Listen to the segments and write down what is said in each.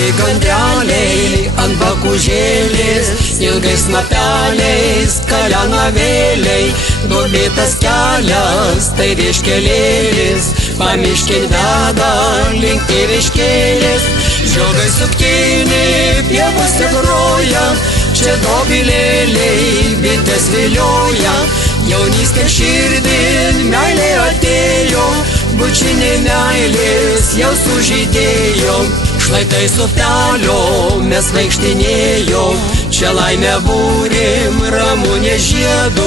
Balti gandreliai ant bakūžėlės, ilgais snapeliais kalenavėliai, duobėtas kelias, tai vieškelėlis, pamiškin veda link tėviškėlės. Žiogai suktini pievose groja, čia dobilėliai bitės vilioja. Jaunystė širdin meilė atėjo, bučinė meilės jau sužydėjo. Šlaitais upelio mes vaikštinėjom, čia laimę būrim ramunė žiedų.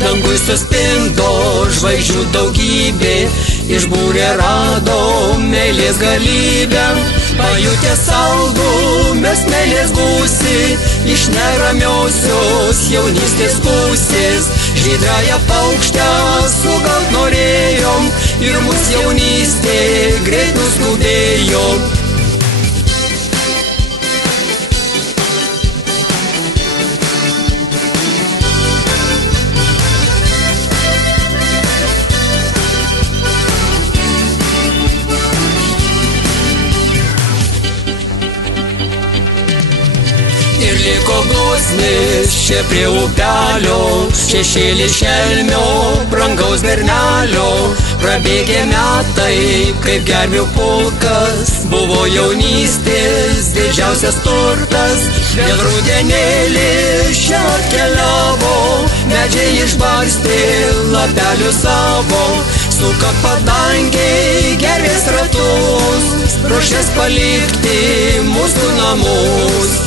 Dangui suspindo žvaigždžių daugybė, išbūrė radom meilės galybę. Pajutę saldų mes meilės gūsį, iš neramiosios jaunystės pusės. Žydraja paukštę sugaut norėjom, ir mūsų jaunystė greit nuskubėjo. Ir liko gluosnis čia prie upelio, šešėlį šelmio, brangaus bernelio. Prabėgė metai, kaip gervių pulkas, buvo jaunystės didžiausias turtas. Vėl rudenėlis čia atkeliavo, medžiai išbarstė lapelių savo. Suka padangiai gervės ratus, ruošės palikti mūsų namus.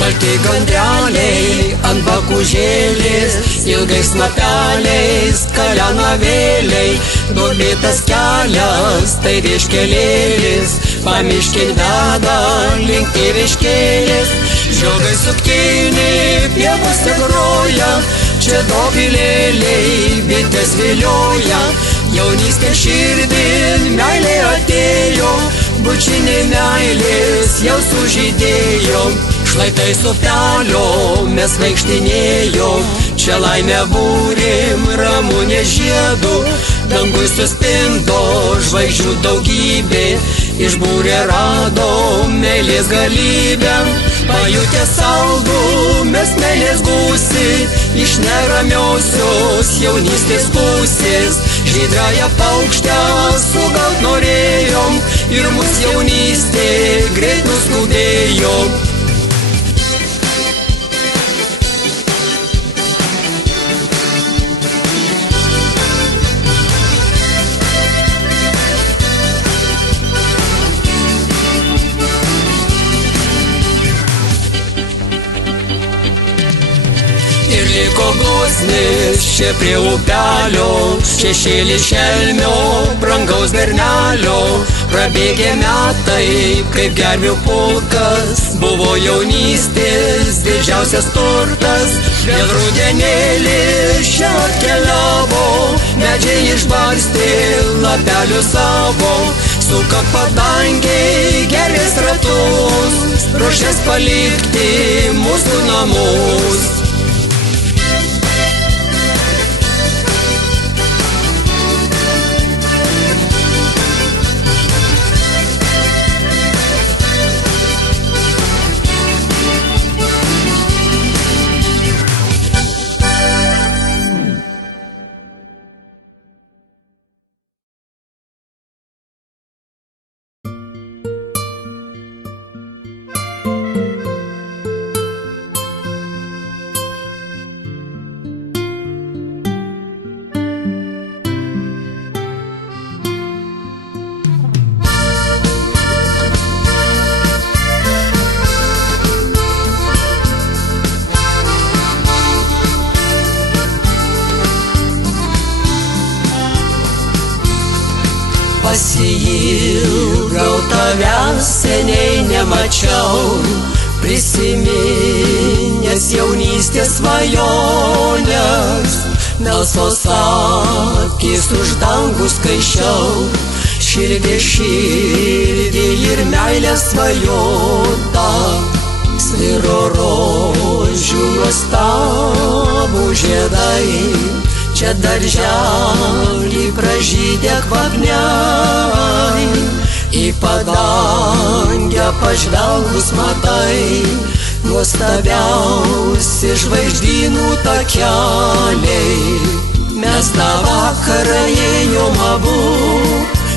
Balti gandreliai ant bakūžėlės, ilgais snapeliais kalenavėliai, duobėtas kelias, tai vieškelėlis, pamiškin veda link tėviškėlės. Žiogai suktini pievose groja, čia dobilėliai bitės vilioja. Jaunystė širdin meilė atėjo, bučinė meilės jau sužydėjo. Šlaitais upelio mes vaikštinėjom, čia laimę būrim ramunė žiedų. Dangui suspindo žvaigždžių daugybė, išbūrė radom meilės galybę. Pajutę saldų mes meilės gūsį, iš neramiosios jaunystės pusės. Žydraja paukštę sugaut norėjom, ir mūsų jaunystė greit nuskubėjo. Ir liko gluosnis čia prie upelio, šešėlį šelmio, brangaus bernelio. Prabėgė metai, kaip gervių pulkas, buvo jaunystės didžiausias turtas. Vėl rudenėlis čia atkeliavo, medžiai išbarstė lapelių savo. Suka padangiai gervės ratus, ruošės palikti mūsų namus. Pasiilgau tavęs, seniai nemačiau, prisiminęs jaunystės svajonės. Melsvos akys už dangų skaičiau, širdį ir meilės svajota. Sviro rožių nuostabų žiedai, čia darželį pražydė kvapniai. Į padangę pažvelgus matai, nuostabiausi žvaigždynų takeliai. Mes tą vakarą ėjom abu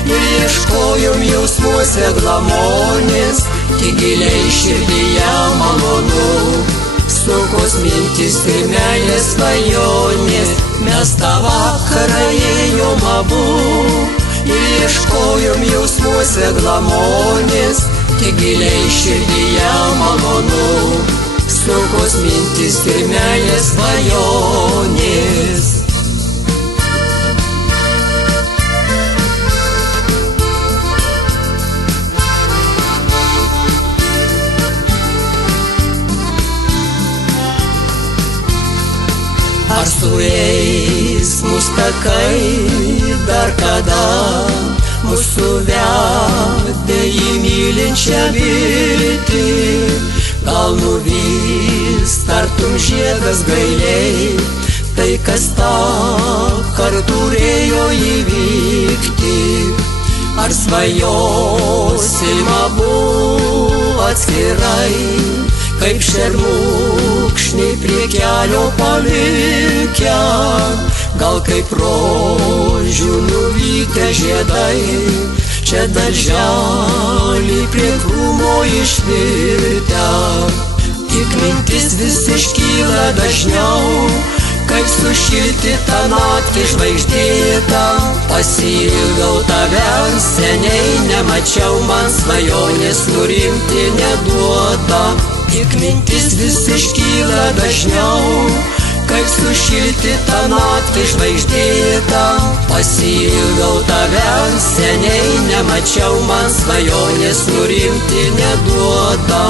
ir ieškojom jausmuose glamonės, tik giliai širdyje malonu, sunkus mintis ir meilės svajonės. Mes tą vakarą ėjom abu ir ieškojom jausmuose glamonės, tik giliai širdyje malonu, sunkus mintis ir meilės svajonės. Ar sueis mūsų takai dar kada, mūsų vedė į mylinčią viltį? Gal nuvys tartum žiedas gailiai tai, kas tą kartu turėjo įvykti? Ar svajosim abu atskirai, kaip šermukšniai prie kelio palikę? Gal kaip rožių nuvykę žiedai, čia darželį prie krūmo išvirtę? Tik mintis vis iškyla dažniau, kaip sušilti tą naktį žvaigždėtą. Pasiilgau tavęs, seniai nemačiau, man svajonės nurimti neduota. Tik mintis vis iškyla dažniau, kaip sušilti tą naktį žvaigždėtą. Pasiilgau tavęs, seniai nemačiau, man svajonės nurimti neduota.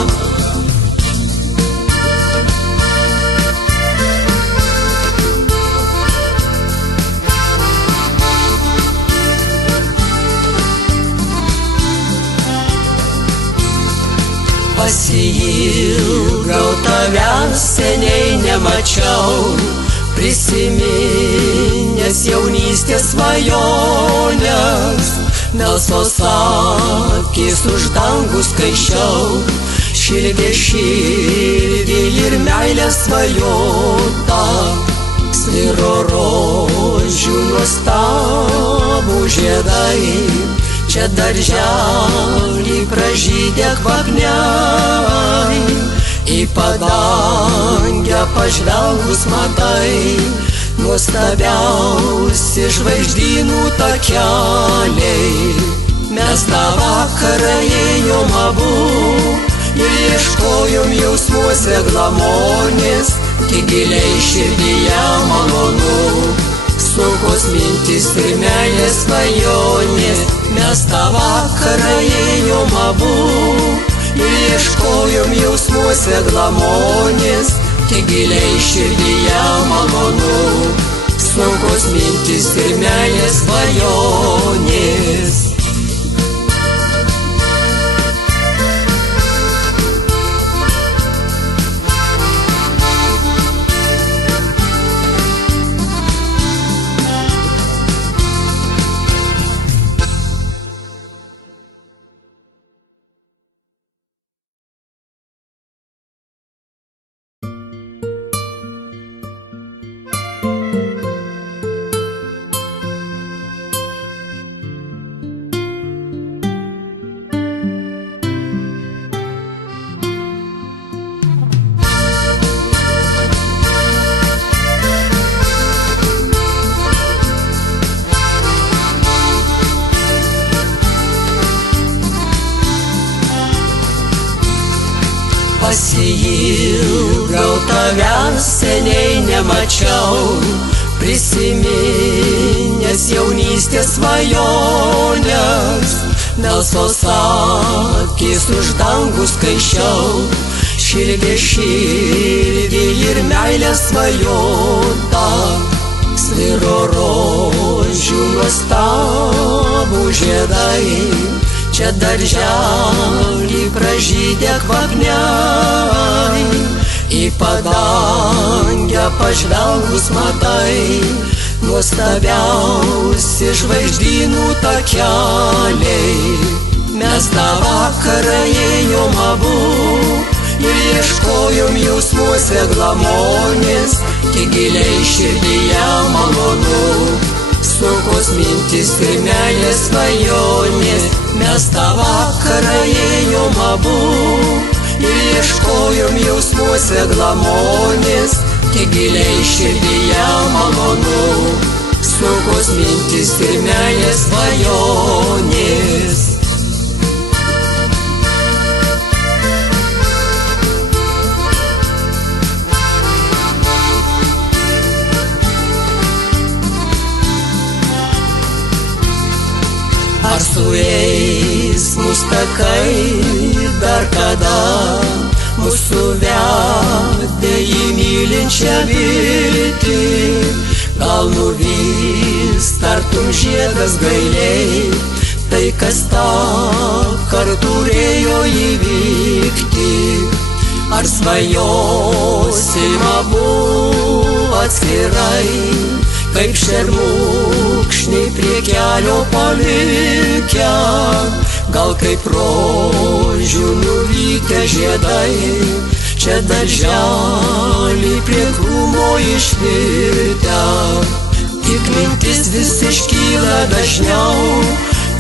Pasiilgau tavęs, seniai nemačiau, prisiminęs jaunystės svajonės. Melsvos akys už dangų skaičiau, širdį ir meilės svajota. Sviro rožių nuostabų žiedai, čia darželį pražydė kvapniai. Į padangę pažvelgus matai, nuostabiausi žvaigždynų takeliai. Mes tą vakarą ėjom abu ir ieškojom jausmuose glamonės, tik giliai širdyje malonu, sunkus mintis ir meilės svajonės. Mes tą vakarą ėjom abu ir ieškojom jausmuose glamonės, tik giliai širdyje malonu, sunkus mintis ir meilės svajonės. Pasiilgau tavęs, seniai nemačiau, prisiminęs jaunystės jaunystės svajonės, melsvos akys už dangų skaičiau, šildė širdį ir meilę svajota, sviro rožių nuostabų žiedai, čia darželį pražydė kvapniai, į padangę pažvelgus matai, nuostabiausi žvaigždynų takeliai. Mes tą vakarą ėjom abu ir ieškojom jausmuose glamonės, tik giliai širdyje malonu, sukos mintis ir meilės svajonės. Mes tą vakarą ėjom abu ir ieškojom jausmuose glamonės, tik giliai širdyje malonu, sukos mintis ir meilės svajonės. Ar sueis mūsų takai dar kada, mūsų vedė į mylinčią viltį, gal nuvys tartum žiedas gailiai, tai kas tąkart turėjo įvykti. Ar svajosim abu atskirai, kaip šermukšniai prie kelio palikę, gal kaip rožių nuvykę žiedai, čia darželį prie krūmo išvirtę. Tik mintis vis iškyla dažniau,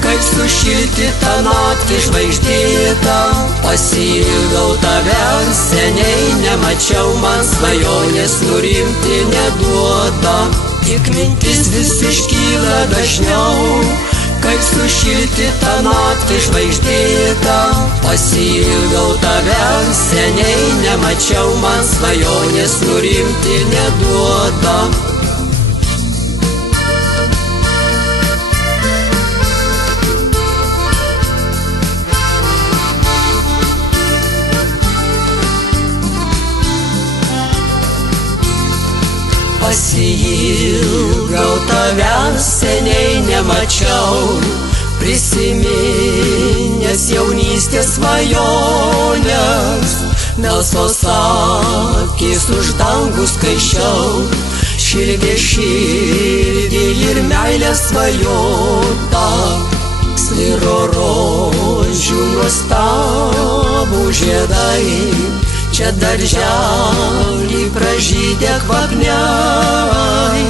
kaip sušilti tą naktį žvaigždėtą, pasiilgau tavęs, seniai nemačiau, man svajonės nurimti neduoda. Tik mintis vis iškyla dažniau, kaip sušilti tą naktį žvaigždėtą, pasiilgau tavęs, seniai nemačiau, man svajonės nurimti neduoda. Pasiilgau tavęs, seniai nemačiau, prisiminęs jaunystės svajonės, melsvos akys už dangų skaičiau, šildė širdį ir meilę svajota, sviro rožių nuostabų žiedai, čia darželį pražydė kvapniai,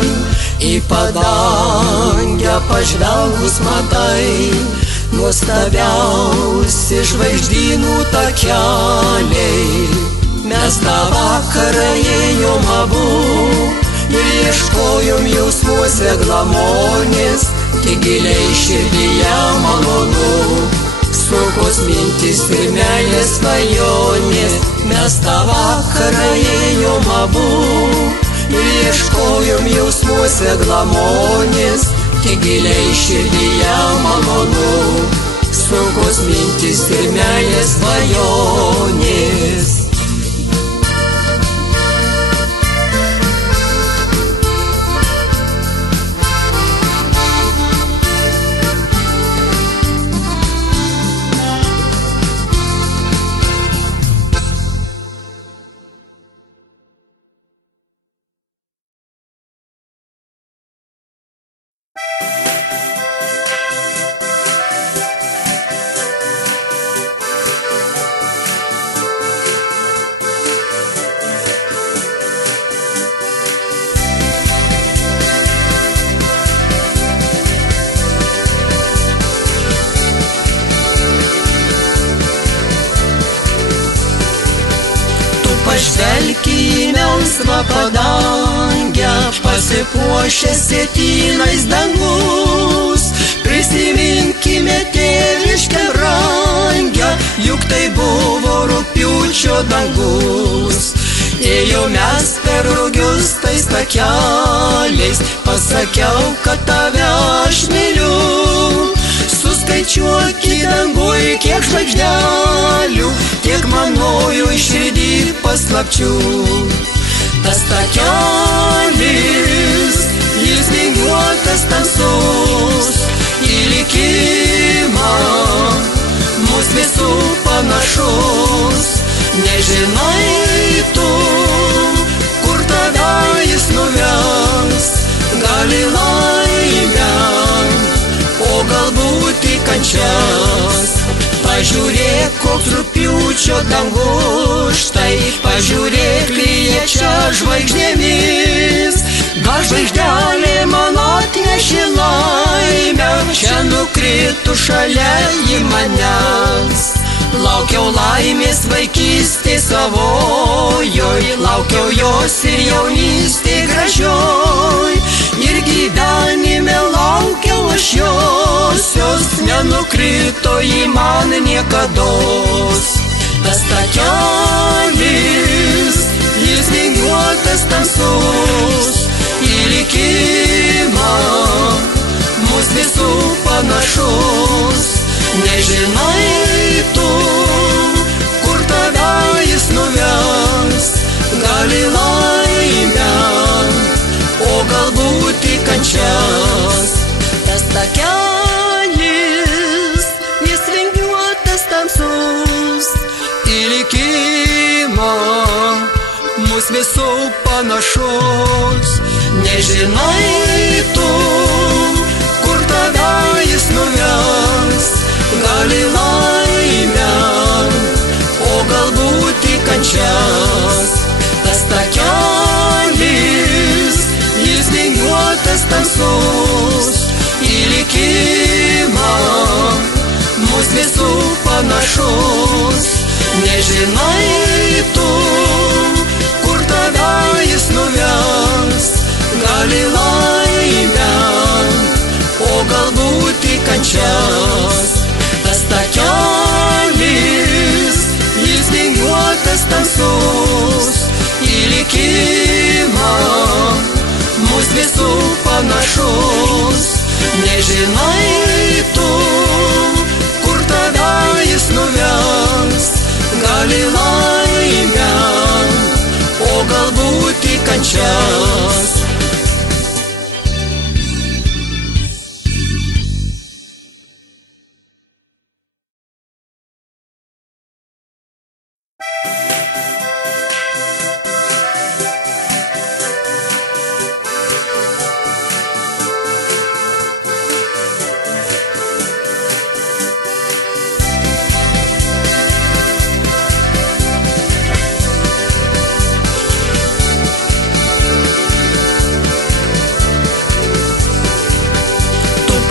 į padangę pažvelgus matai, nuostabiausi žvaigždynų takeliai. Mes tą vakarą ėjom abu ir ieškojom jausmuose glamonės, tik giliai širdyje malonu, sukos mintis ir meilės svajonės. Mes tą vakarą ėjom abu ir ieškojom jausmuose glamonės, tik giliai širdyje malonu, sukos mintis ir meilės svajonės. Pažvelk į melsvą padangę, pasipuošęs sietynais dangus. Prisiminkime tėviškę brangią, juk tai buvo rugpjūčio dangus. Ėjau mes per rugius tais takeliais, pasakiau, kad tave aš myliu. paslapčių. Tas takelis, jis vingiuotas tamsus, į likimą mus visų panašus. Nežinai tu, kur tave jis nuves, gali laimę, o galbūt į kančias. Pažiūrėk, koks rugpjūčio dangus, štai pažiūrėk, liečia žvaigždėmis. Gal žvaigždelė man atneši laimę, čia nukritu šalia į manęs. Laukiau laimės vaikystė savojoj, laukiau jos ir jaunystė gražioj, ir gyvenime laukiau aš jos nenukrito į man niekados. Tas takelis, jis vingiuotas tamsus, į likimą mus visų panašus. Nežinai tu, kur tave jis nuves, gali laimę, o galbūt į kančias. Tas takelis, jis vingiuotas tamsus, į likimą mus visų panašus. Nežinai tu, kur tave jis nuves, gali laimę, o galbūt į kančias. Tas takelis, jis vingiuotas tamsus, į likimą mus visų panašus. Nežinai tu, kur tave jis nuves, gali laimę, o galbūt į kančias. Tas takelis, jis vingiuotas tamsus, į likimą mus visų panašus. Nežinai tu, kur tave jis nuves, gali laimę, o galbūt į kančias.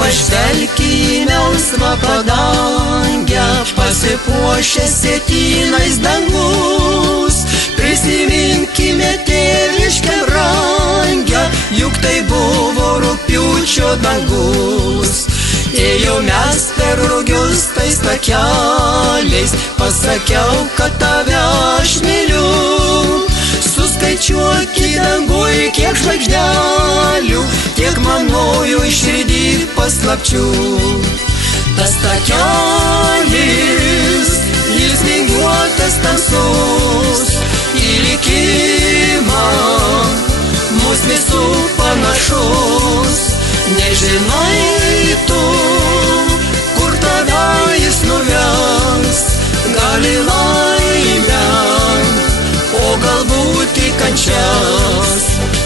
Pažvelk į melsvą padangę, pasipuošęs sietynais dangus. Prisiminkime tėviškę brangią, juk tai buvo rugpjūčio dangus. Ėjau mes per rugius tais takeliais, pasakiau, kad tave aš myliu. Suskaičiuok į dangui kiek žvaigždelių, tiek manojų širdį paslapčių. Tas takelis, jis vingiuotas tamsus, į likimą mus visų panašus. Nežinai tu, kur tave jis nuves, gali laimę, o galbūt į kančias.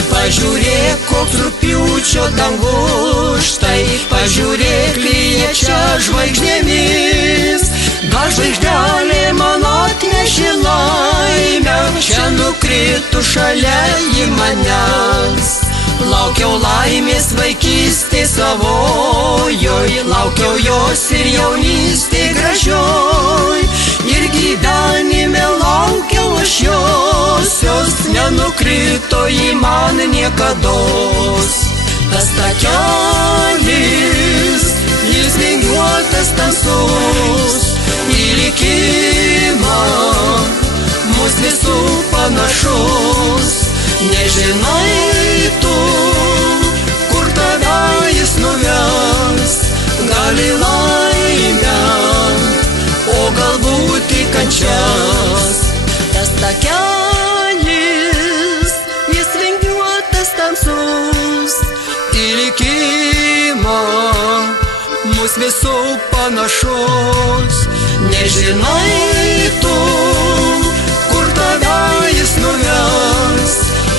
Pažiūrėk, koks rugpjūčio dangus, štai pažiūrėk, liečia žvaigždėmis. Gal žvaigždelė man atneši laimę, čia nukritu šalia į manęs. Laukiau laimės vaikystė savojoj, laukiau jos ir jaunystė gražioj, ir gyvenime laukiau aš jos nenukrito į man niekados. Tas takelis, jis vingiuotas tamsus, į likimą mus visų panašus. Nežinai tu, kur tave jis nuves, gali laimę, o galbūt į kančias. Tas takelis, mūs visų panašus. Nežinai tu, kur tave jis nuves,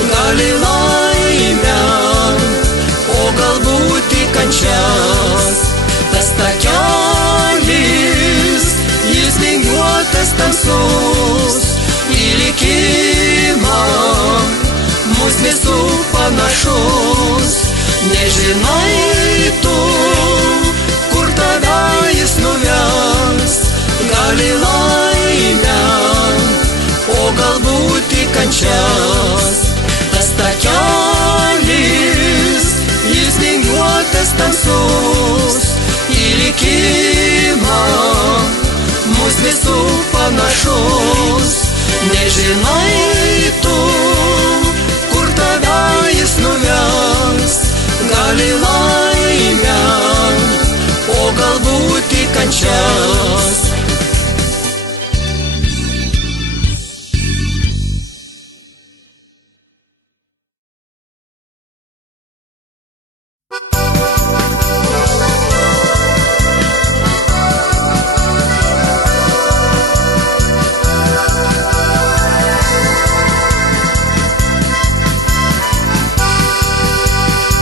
gali laimę, o galbūt į kančias. Tas takelis, jis vingiuotas tamsus, į likimą mūs visų panašus. Nežinai tu, kur tave jis nuves, gali laimę, o galbūt į kančias. Tas takelis, jis vingiuotas tamsus, į likimą mūs visų panašus. Nežinai tu, kur tave jis nuves, gali laimę, o galbūt į kančias.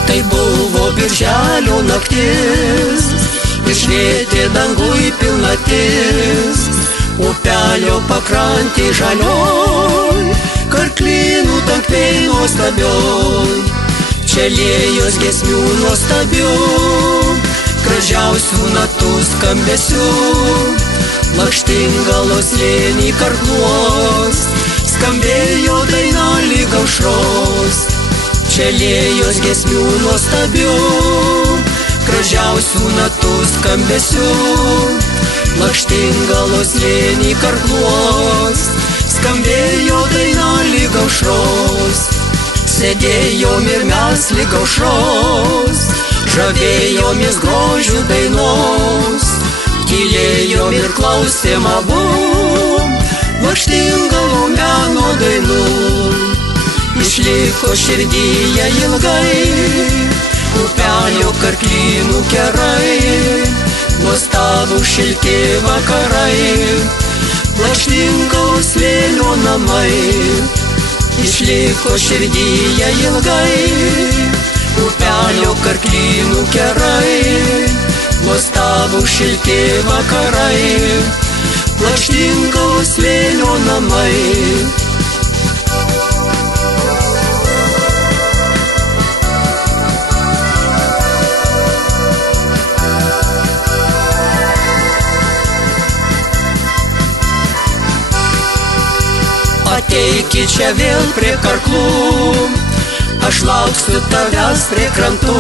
Tai buvo birželio naktis, išlieti dangui pilnatis, upelio pakrantė žalioj, karklynų tankmėj nuostabioj. Čia liejos giesmių nuostabių, gražiausių natų skambesių, lakštingalos slėny karkluos, skambėjo daina lyg aušros. Čia liejos giesmių nuostabių, gražiausių natų skambesių, lakštingalos slėny karkluos, skambėjo daina lyg aušros. Sėdėjom ir mes lyg aušros, žavėjomės grožiu dainos, tylėjom ir klausėm abu lakštingalų meno dainų. Išliko širdyje ilgai upelio karklynų kerai, nuostabų šilti vakarai, lakštingalos slėnio namai. Išliko širdyje ilgai upelio karklynų kerai, nuostabų šilti vakarai, lakštingalos slėnio namai. Ateiki čia vėl prie karklų, aš lauksiu tavęs prie krantų.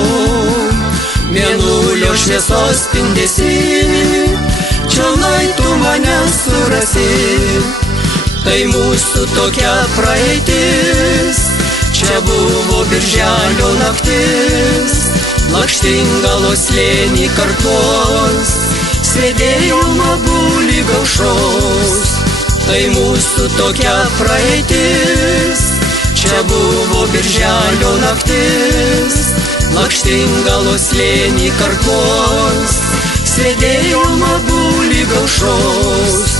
Mėnulio šviesos spindesy, čionai tu mane surasi. Tai mūsų tokia praeitis, čia buvo birželio naktis, lakštingalos slėny karkluos, sėdėjom abu lyg aušros. Tai mūsų tokia praeitis, čia buvo birželio naktis, lakštingalos slėny karkluos, sėdėjom abu lyg aušros.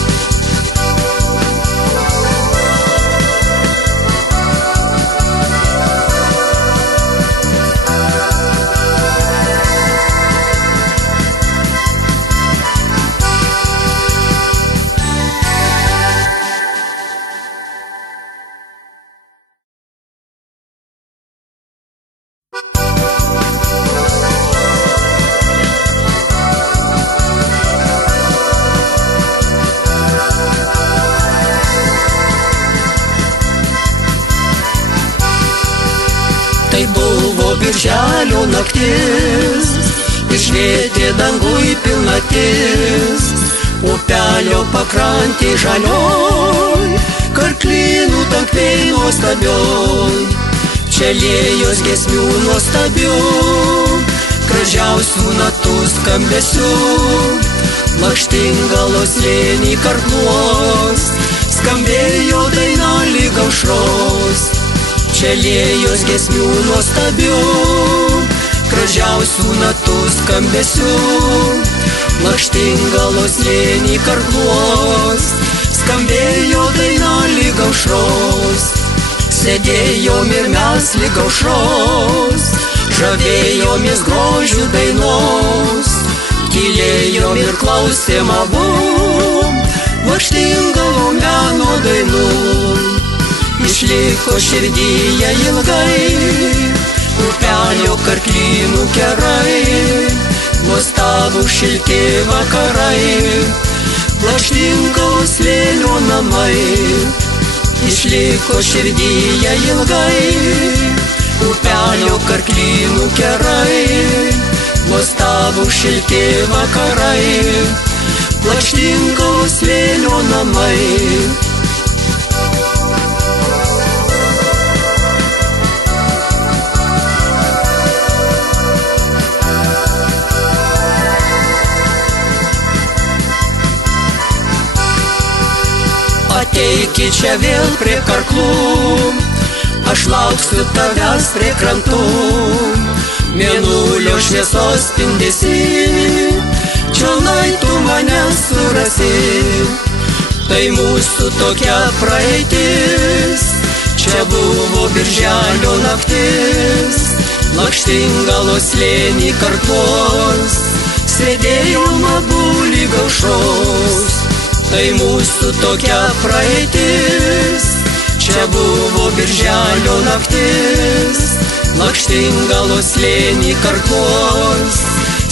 Tai buvo birželio naktis, išlieti dangui pilnatis, upelio pakrantė žalioj, karklynų tankmėj nuostabioj. Čia liejos giesmių nuostabių, gražiausių natų skambesių, lakštingalos slėny karkluos, skambėjo daina lyg aušros. Čia liejos giesmių nuostabių, gražiausių natų skambesių, Lakštingalos slėny Karkluos skambėjo daina lyg aušros. Sėdėjom ir mes lyg aušros, žavėjomės grožiu dainos. Tylėjom ir klausėm abu Lakštingalų meno dainų. Išliko širdyje ilgai upelio Karklynų kerai, nuostabų šilti vakarai, Lakštingalų slėnio namai. Išliko širdyje ilgai upelio Karklynų kerai, nuostabų šilti vakarai, Lakštingalų slėnio namai. Ateiki čia vėl prie Karklų, aš lauksiu tavęs prie krantų. Mėnulio šviesos spindesy, čionai tu mane surasi. Tai mūsų tokia praeitis, čia buvo birželio naktis. Lakštingalo slėny Karkluos sėdėjom abu lyg aušros. Tai mūsų tokia praeitis, čia buvo birželio naktis. Lakštingalo slėny Karkluos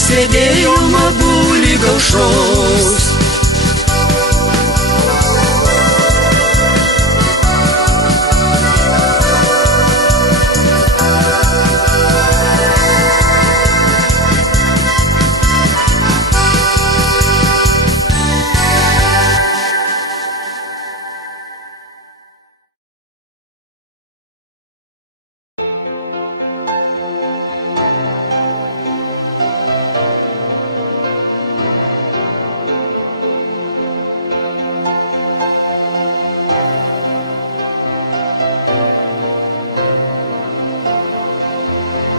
sėdėjom abu lyg aušros.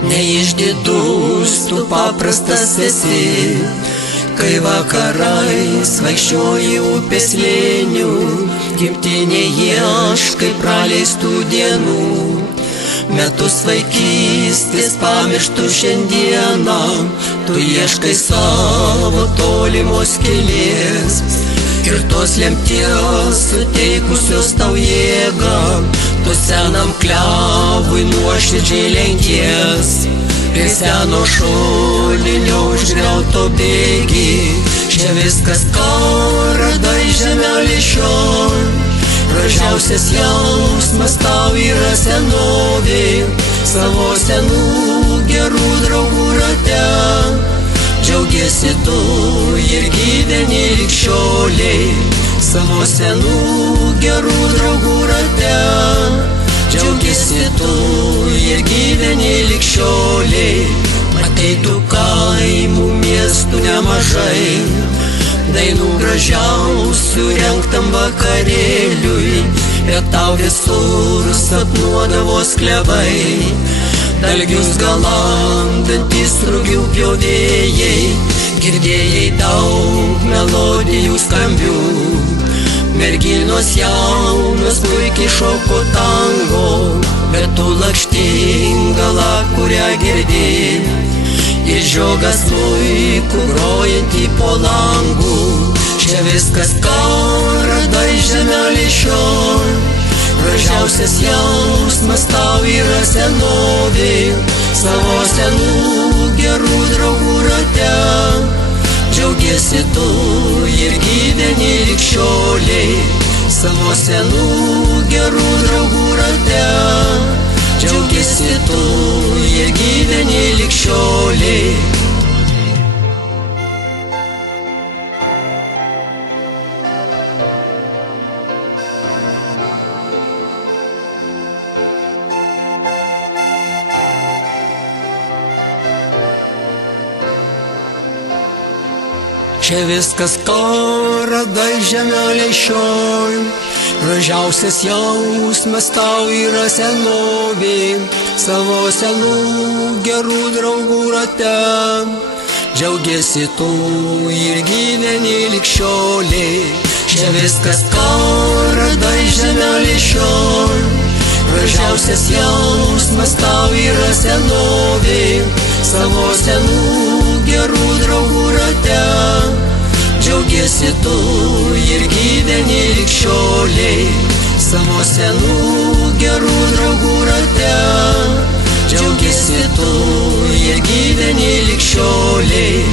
Neišdidus tu paprastas esi, kai vakarais vaikščioji upės slėniu, gimtinė ieškai praleistų dienų. Metus vaikystės pamirštų šiandieną, tu ieškai savo tolimos kelies. Ir tos lemties suteikusios tau jėgą, tu senam klevui nuoširdžiai lenkies. Prie seno šulinio užgriauto bėgi, čia viskas ką radai žemelį šioj. Gražiausias jausmas tau yra senovė, savo senų gerų draugų rate. Džiaugiesi tu ir gyveni lig šiolei, savo senų gerų draugų rate. Džiaugiesi tu ir gyveni lig šiolei, matei tu kaimų miestų nemažai, dainų gražiausių rengtam vakarėliui, bet tau visur sapnuodavos klevai. Dalgius galandantys rugių pjovėjai, girdėjai daug melodijų skambių. Merginos jaunos puikiai šoko tango, bet tu Lakštingalą, kurią girdėjai. Ir žiogas smuiku grojantį po langų, čia viskas ką radai žemelį šioj. Gražiausias jausmas tau yra senovė, savo senų gerų draugų rate. Džiaugiesi tu ir gyveni lig šiolei, savo senų gerų draugų rate. Džiaugiesi tu ir gyveni lig šiolei. Čia viskas ką radai žemelį šioj, gražiausias jausmas tau yra senovė, savo senų gerų draugų rate. džiaugiesi tu ir gyveni lig šiolei. Čia viskas, ką radai žemelį šiol, gražiausias jausmas tau yra senovė, savo senų gerų draugų rate. Džiaugiesi tu ir gyveni lig šiolei, savo senų gerų draugų rate. Džiaugiesi tu ir gyveni lig šiolei.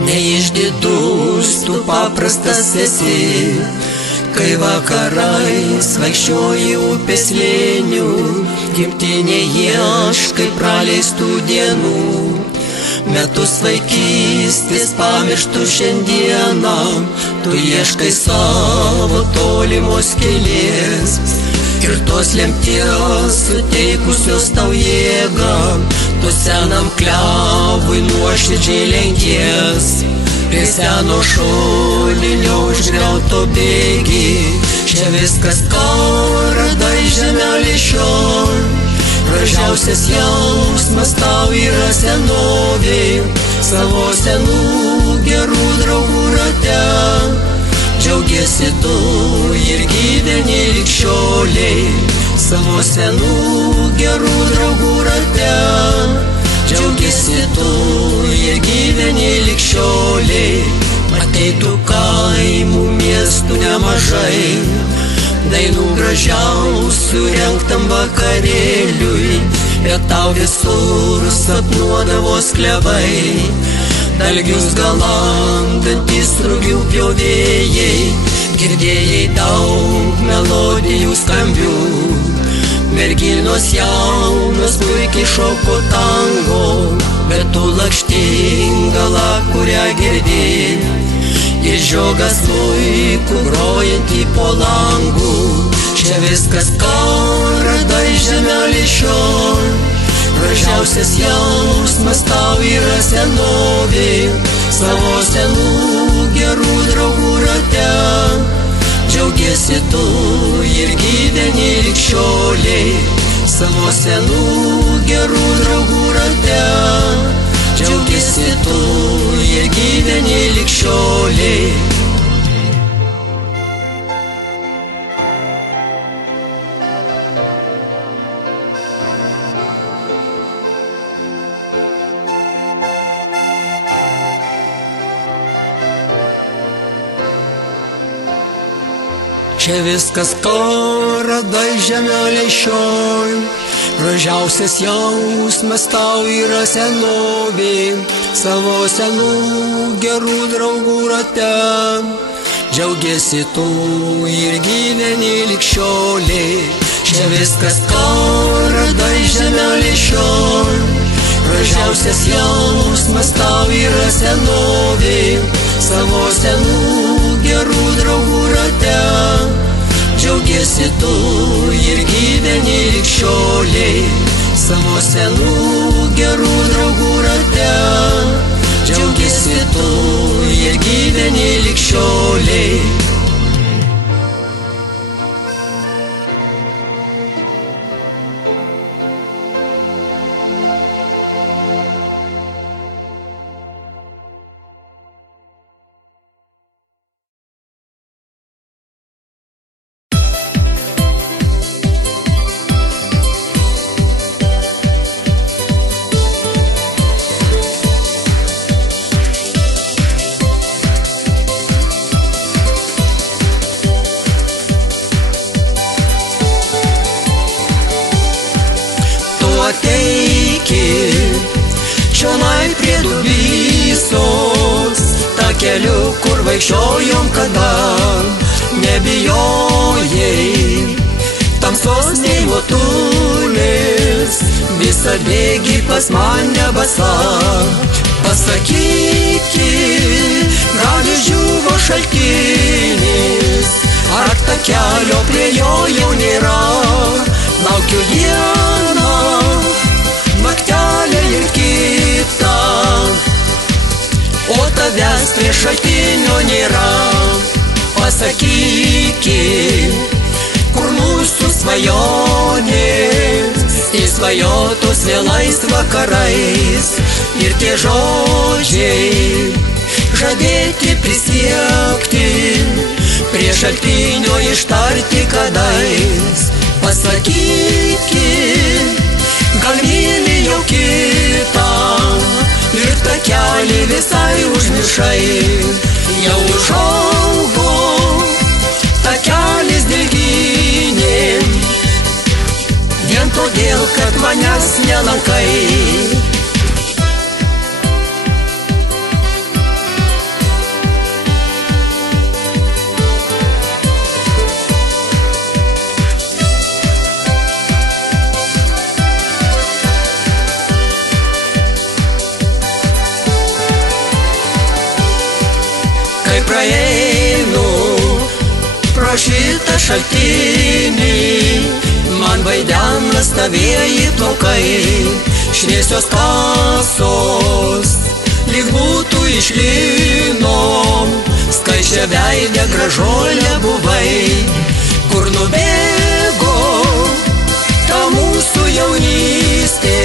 Neišdidus tu paprastas esi, kai vakarais vaikščioji upės slėniu, gimtinė ieškai praleistų dienų. Metus vaikystės pamirštų šiandieną, tu ieškai savo tolimos kelies. Ir tos lemties suteikusios tau jėgą, tu senam klevui nuoširdžiai lenkies. Prie seno šulinio užgriauto bėgi, čia viskas, ką radai žemelį šiol. Gražiausias jausmas tau yra senovė, savo senų gerų draugų rate. Džiaugiesi tu ir gyveni lig šiolei, savo senų gerų draugų rate. Džiaugiesi tu ir gyveni lig šiolei. Ateitų kaimų miestų nemažai, dainų gražiausių rengtam vakarėliui, bet tau visur sapnuodavos klevai. Dalgius galandantys rugių pjovėjai, girdėjai daug melodijų skambių. Merginos jaunos puikiai šoko tango, bet tu lakštingala, kurią girdėjai. Ir žiogas puikų grojantį po langų, čia viskas, ką radai žemelį šiol. Gražiausias jausmas tau yra senovė, savo senų gerų draugų rate. Džiaugiesi tu ir gyveni lig šiolei, savo senų gerų draugų rate. Džiaugiesi tu ir gyveni lig šiolei. Čia viskas, ką radai žemelį šiol, gražiausias jausmas tau yra senovė, savo senų gerų draugų rate. Džiaugiesi tu ir gyveni lig šiolei. Čia viskas, ką radai žemelį šiol, gražiausias jausmas tau yra senovė, savo senų gerų draugų rate. Džiaugiesi tu ir gyveni lig šiolei, savo senų gerų draugų rate. Džiaugiesi tu ir gyveni lig šiolei. Čionai prie Dubysos, tą keliu, kur vaikščiojom, kada nebijojai tamsos nei motulės, visad bėgi pas mane basa. Pasakykit, gal išdžiūvo šaltinis, ar takelio prie jo jau nėra. Laukiu dieną, naktelę ir kitą, o tavęs prie šaltinio nėra. Pasakykit, kur mūsų svajonės, įsvajotos vėlais vakarais, ir tie žodžiai žadėti prisiekti, prie šaltinio ištarti kadais. Pasakykit, gal myli jau kitą, ir takelį visai užmiršai. Jau užaugo takelis dilgynėm, vien todėl, kad manęs nelankai. Kai praeinu pro šitą šaltinį, man vaidena stovėjai plaukai, šviesios kasos, lyg būtų iš lino, skaisčią veidę gražuolę buvai. Kur nubėgo ta mūsų jaunystė,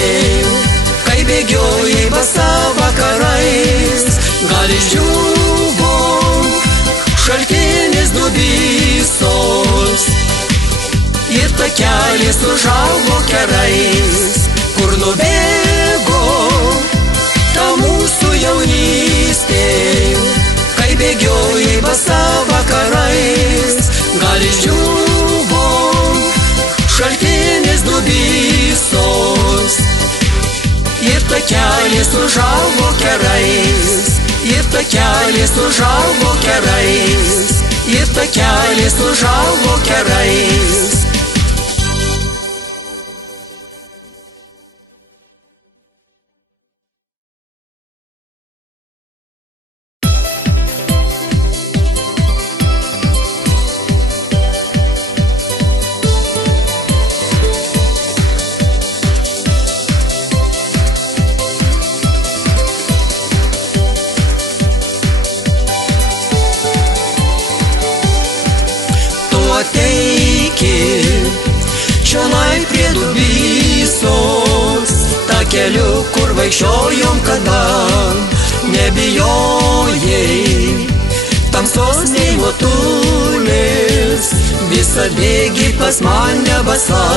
kai bėgiojai basa vakarais. Gal išdžiūvo šaltinis dubysos, ir takelis užaugo kerais. Kur nubėgo ta mūsų jaunystė, kai bėgiojai basa vakarais. Gal išdžiūvo šaltinis dubysos, ir takelis užaugo kerais. Ir takelis užaugo kerais, ir takelis užaugo kerais. Ateikit čionai prie dubysos, tą keliu, kur vaikščiojom kada, nebijojai tamsos nei motulės, visad bėgi pas mane basa.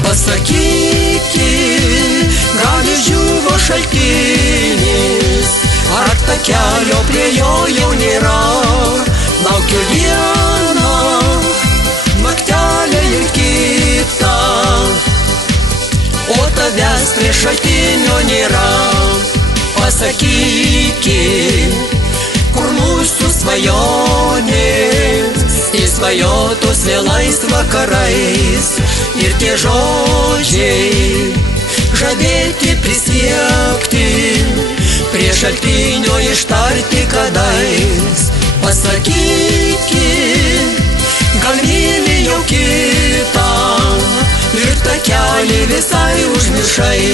Pasakykit, gal išdžiūvo šaltinis, ar takelio prie jo jau nėra. Laukiu dieną, naktelę ir kitą, o tavęs prie šaltinio nėra. Pasakykit, kur mūsų svajonės, įsvajotos vėlais vakarais, ir tie žodžiai žadėti prisiekti, prie šaltinio ištarti kadais. Pasakykit, gal myli jau kitą, ir takelį visai užmiršai.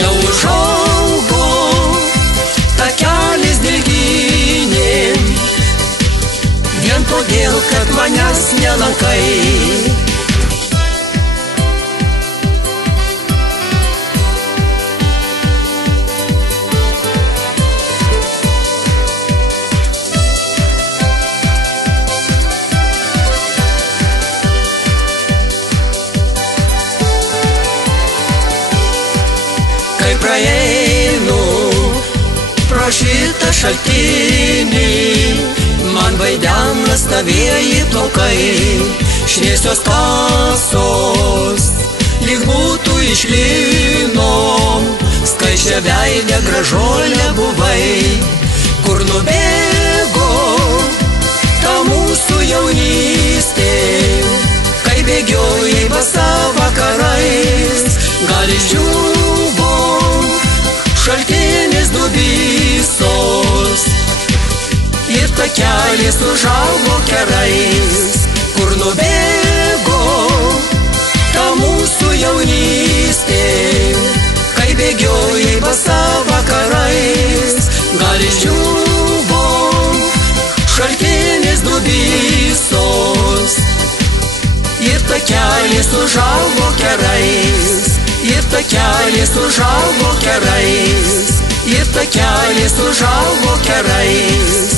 Jau užaugo takelis dilgynėm, vien todėl, kad manęs nelankai. Kai praeinu pro šitą šaltinį, man vaidena stovėjai plaukai, šviesios kasos, lyg būtų iš lino, skaisčią veidę gražuolę buvai. Kur nubėgo ta mūsų jaunystė, kai bėgiojai basa vakarais. gal išdžiūvo šaltinis dubysos ir takelis užaugo kerais, kur nubėgo ta mūsų jaunystė, kai bėgiojai basa vakarais. Gal išdžiūvo šaltinis dubysos ir takelis užaugo kerais, ir takelis užaugo kerais, ir takelis užaugo kerais.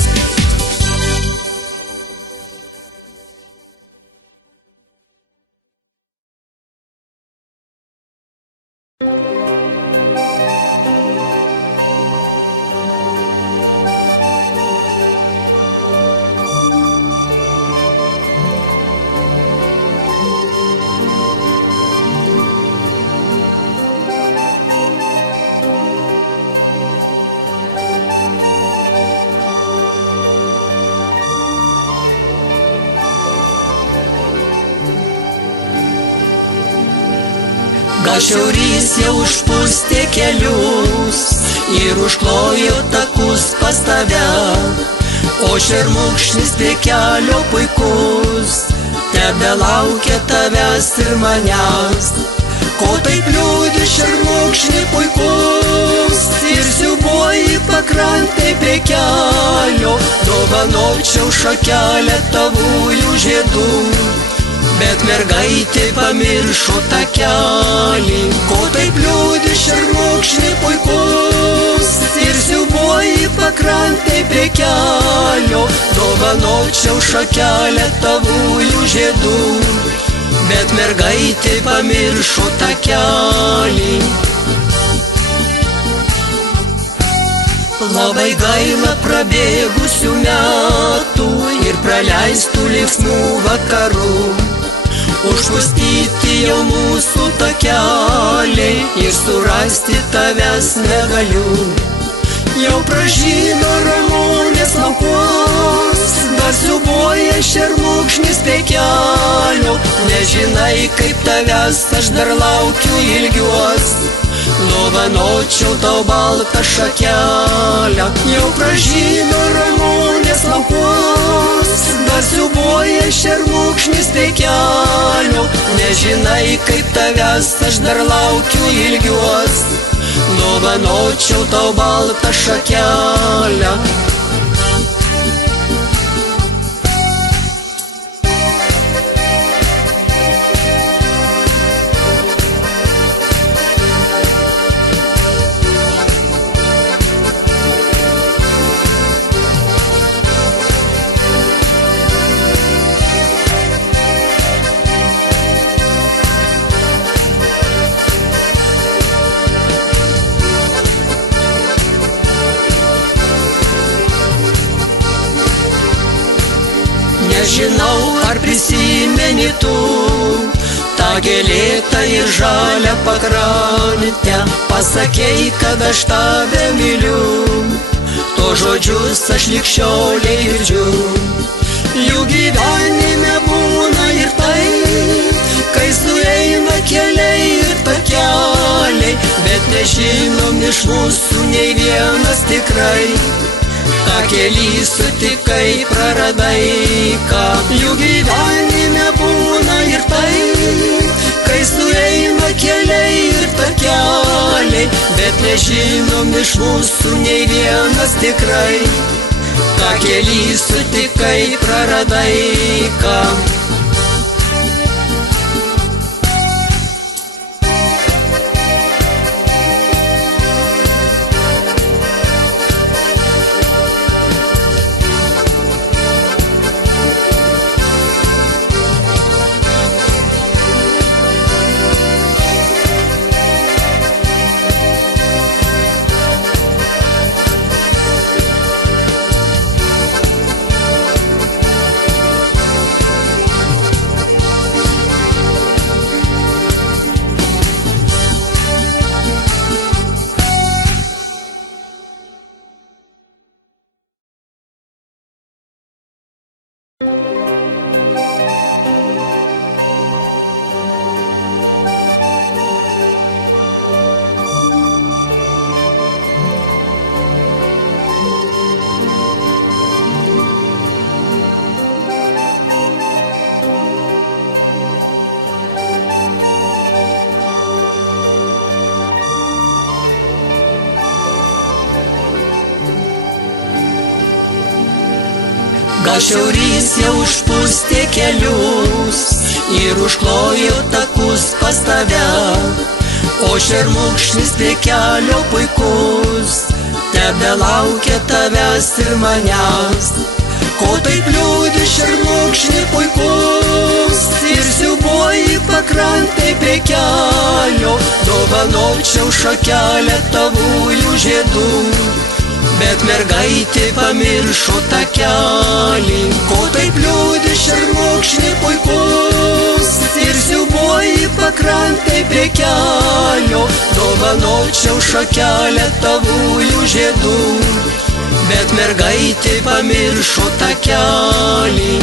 Gal šiaurys jau užpustė kelius ir užklojo takus pas tave, o šermukšnis prie kelio puikus tebelaukia tavęs ir manęs. Ko taip liūdi šermukšni puikus ir siūbuoji pakrantai prie kelio, dovanočiau šakelę tavųjų žiedų, bet mergaitė pamiršo tą kelią. Ko taip liūdi šermukšni puikus ir siūbuoji pakrantai prie kelio, dovanočiau šakelę tavųjų žiedų, bet mergaitė pamiršo tą kelią. Labai gaila prabėgusių metų ir praleistų linksmų vakarų, užpustyti jau mūsų takeliai ir surasti tavęs negaliu. Jau pražydo ramunės lapus, dar siūbuoja šermukšnis prie kelio, nežinai kaip tavęs aš dar laukiu ilgiuos, dovanočiau tau baltą šakelę. Jau pražydo ramunės lapus, dar siūbuoja šermukšnis prie kelio, nežinai kaip tavęs aš dar laukiu ilgiuos, dovanočiau tau baltą šakelę. Nežinau, ar prisimeni tu tą gėlėtą ir žalią pakrantę, pasakei, kad aš tave myliu, to žodžius aš lig šiolei girdžiu. Jų gyvenime būna ir tai, kai sueina keliai ir takeliai, bet nežinom iš mūsų nei vienas tikrai, tą kelią sutikai praradai ką. Jų gyvenime būna ir tai, kai sueina keliai ir takeliai, bet nežinom iš mūsų nei vienas tikrai, tą kelią sutikai praradai ką. gal šiaurys jau užpustė kelius ir užklojo takus pas tave, o šermukšnis prie kelio puikus tebelaukia tavęs ir manęs. Ko taip liūdi šermukšni puikus ir siūbuoji pakrantai prie kelio, dovanočiau šakelę tavųjų žiedų, bet mergaitė pamiršo tą kelį. Ko taip liūdi šermukšni puikus ir siūbuoji pakrantai prie kelio, dovanočiau šakelę tavųjų žiedų, bet mergaitė pamiršo tą kelį.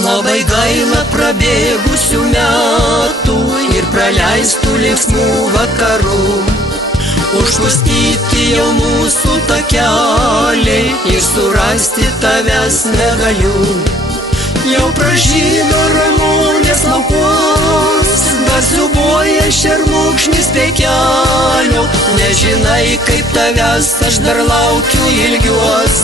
Labai gaila prabėgusių metų ir praleistų linksmų vakarų, užpustyti jau mūsų takeliai ir surasti tavęs negaliu. Jau pražydo ramunės laukus, dar siūbuoja šermukšnis prie kelio, nežinai kaip tavęs aš dar laukiu ilgiuos,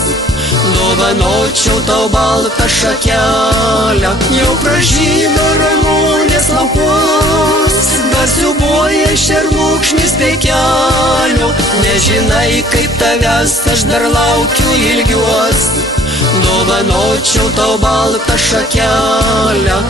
dovanočiau tau baltą šakelę. Jau pražydo ramunės laukus, dar siūbuoja šermukšnis prie kelio, nežinai kaip tavęs aš dar laukiu ilgiuos, dovanočiau tau baltą šakelę.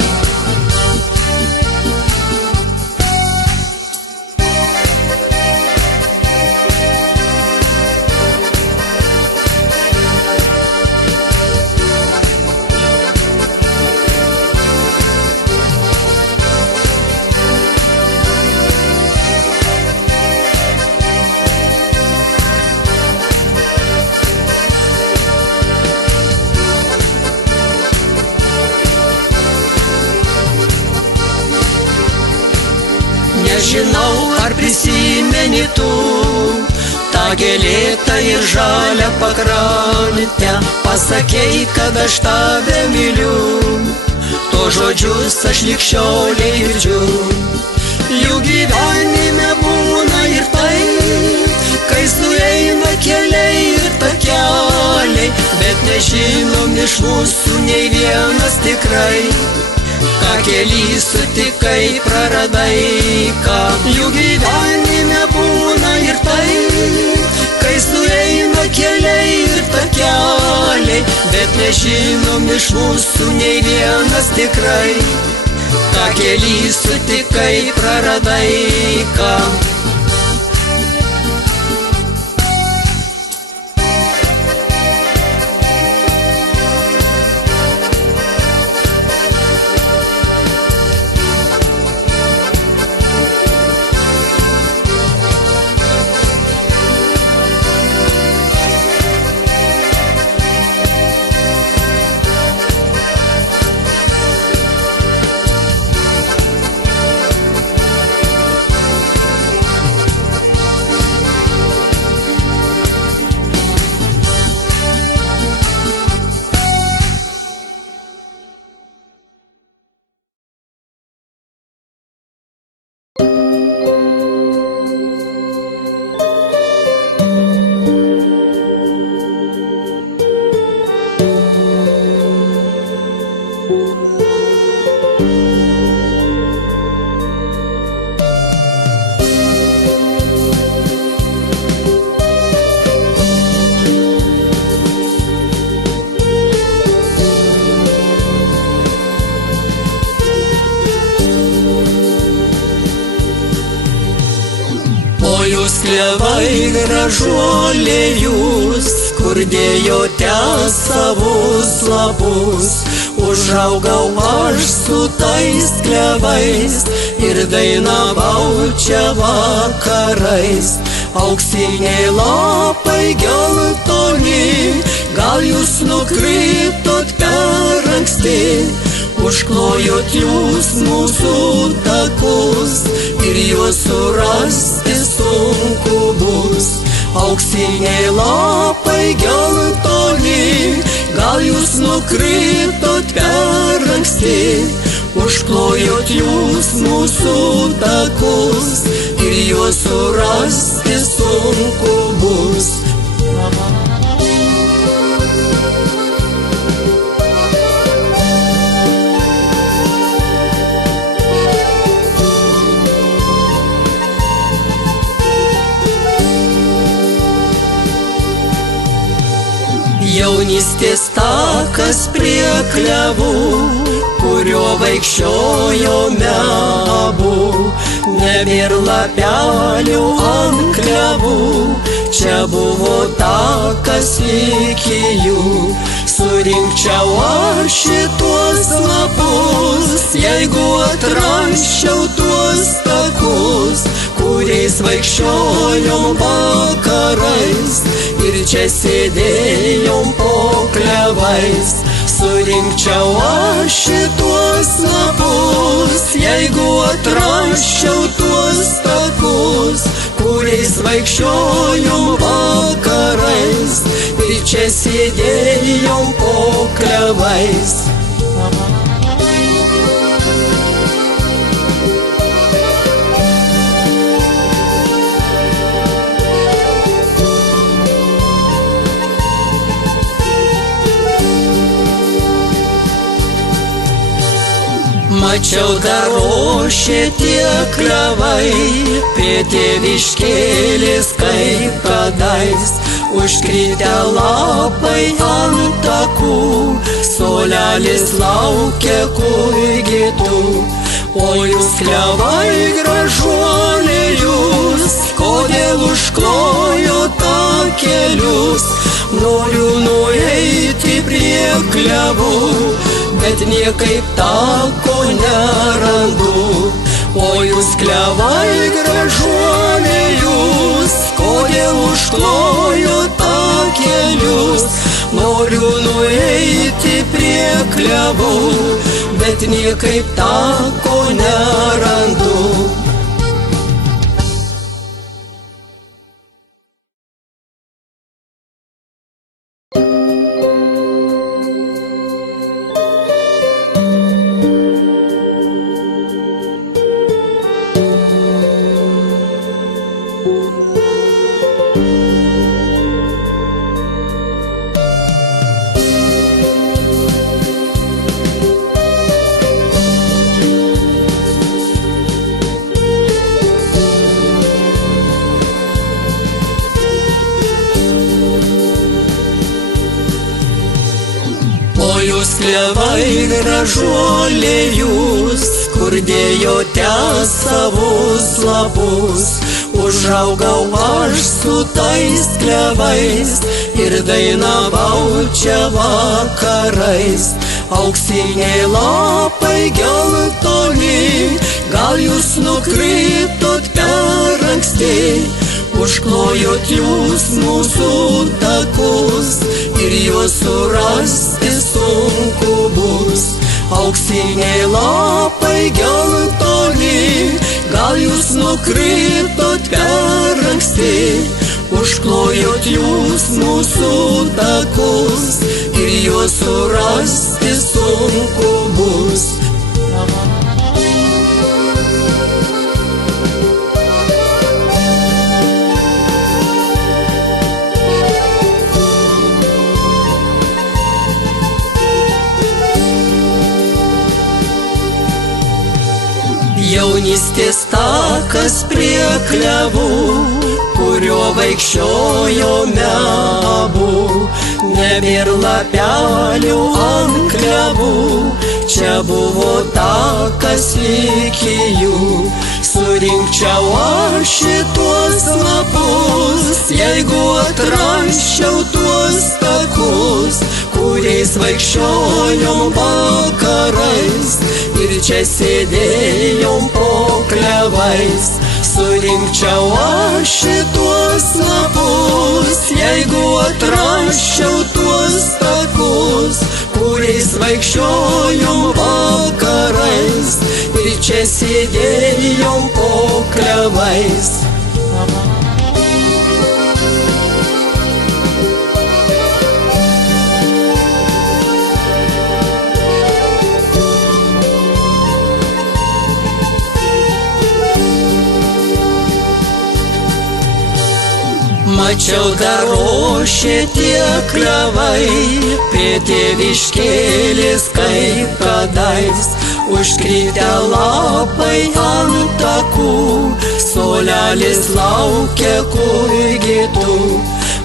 Nežinau, ar prisimeni tu tą gėlėtą ir žalią pakrantę, pasakei, kad aš tave myliu, to žodžius aš lig šiolei girdžiu. Jų gyvenime būna ir tai, kai sueina keliai ir takeliai, bet nežinom iš mūsų nei vienas tikrai, ką kely sutikai praradai ką. Jų gyvenime būna ir tai, kai sueina keliai ir takeliai, bet nežinom iš mūsų nei vienas tikrai, ką kely sutikai praradai ką. Klevai gražuoliai jūs, kur dėjote savus lapus, užaugau aš su tais klevais ir dainavau čia vakarais. Auksiniai lapai geltoni, gal jūs nukritot per anksti, užklojot jūs mūsų takus ir juos surasti sunku bus. Auksiniai lapai geltoni, gal jūs nukritot per anksti, užklojot jūs mūsų takus ir juos surasti sunku bus. Jaunystės takas prie klevų, kurio vaikščiojome abu. Nebėr lapelių ant klevų, čia buvo takas iki jų. Surinkčiau aš šituos lapus, jeigu atrasčiau tuos takus, kuriais vaikščiojom vakarais ir čia sėdėjom po klevais. Surinkčiau aš šituos lapus, jeigu atrasčiau tuos takus, kuriais vaikščiojom vakarais ir čia sėdėjom po klevais. Mačiau dar ruošė tie klevai prie tėviškėlės kaip kadais. Užkritę lapai ant takų, suolelis laukia kurgi tu. O jūs klevai gražuoliai jūs, kodėl užklojo takelius? Noriu nueiti prie klevų, bet niekaip tako nerandu. O jūs klevai gražuoliai jūs, kodėl užklojo takelius? Noriu nueiti prie klevų, bet niekaip tako nerandu. O jūs klevai gražuoliai jūs, kur dėjote savus lapus? Užaugau aš su tais klevais ir dainavau čia vakarais. Auksiniai lapai geltoni, gal jūs nukritot per anksti? Užklojot jūs mūsų takus ir juos surasti sunku bus. Auksiniai lapai geltoni, gal jūs nukritot per anksti? Užklojot jūs mūsų takus ir juos surasti sunku bus. Jaunystės takas prie klevų, kurio vaikščiojome abu. Nebėr lapelių ant klevų, čia buvo takas iki jų. Surinkčiau aš šituos lapus, jeigu atrasčiau tuos takus, kuriais vaikščiojom vakarais ir čia sėdėjom po klevais. Surinkčiau aš šituos lapus, jeigu atrasčiau tuos takus, kuriais vaikščiojom vakarais ir čia sėdėjom po klevais. Mačiau dar ruošė tie klevai prie tėviškėlės kaip kadais. Užkritę lapai ant takų, suolelis laukia kurgi tu.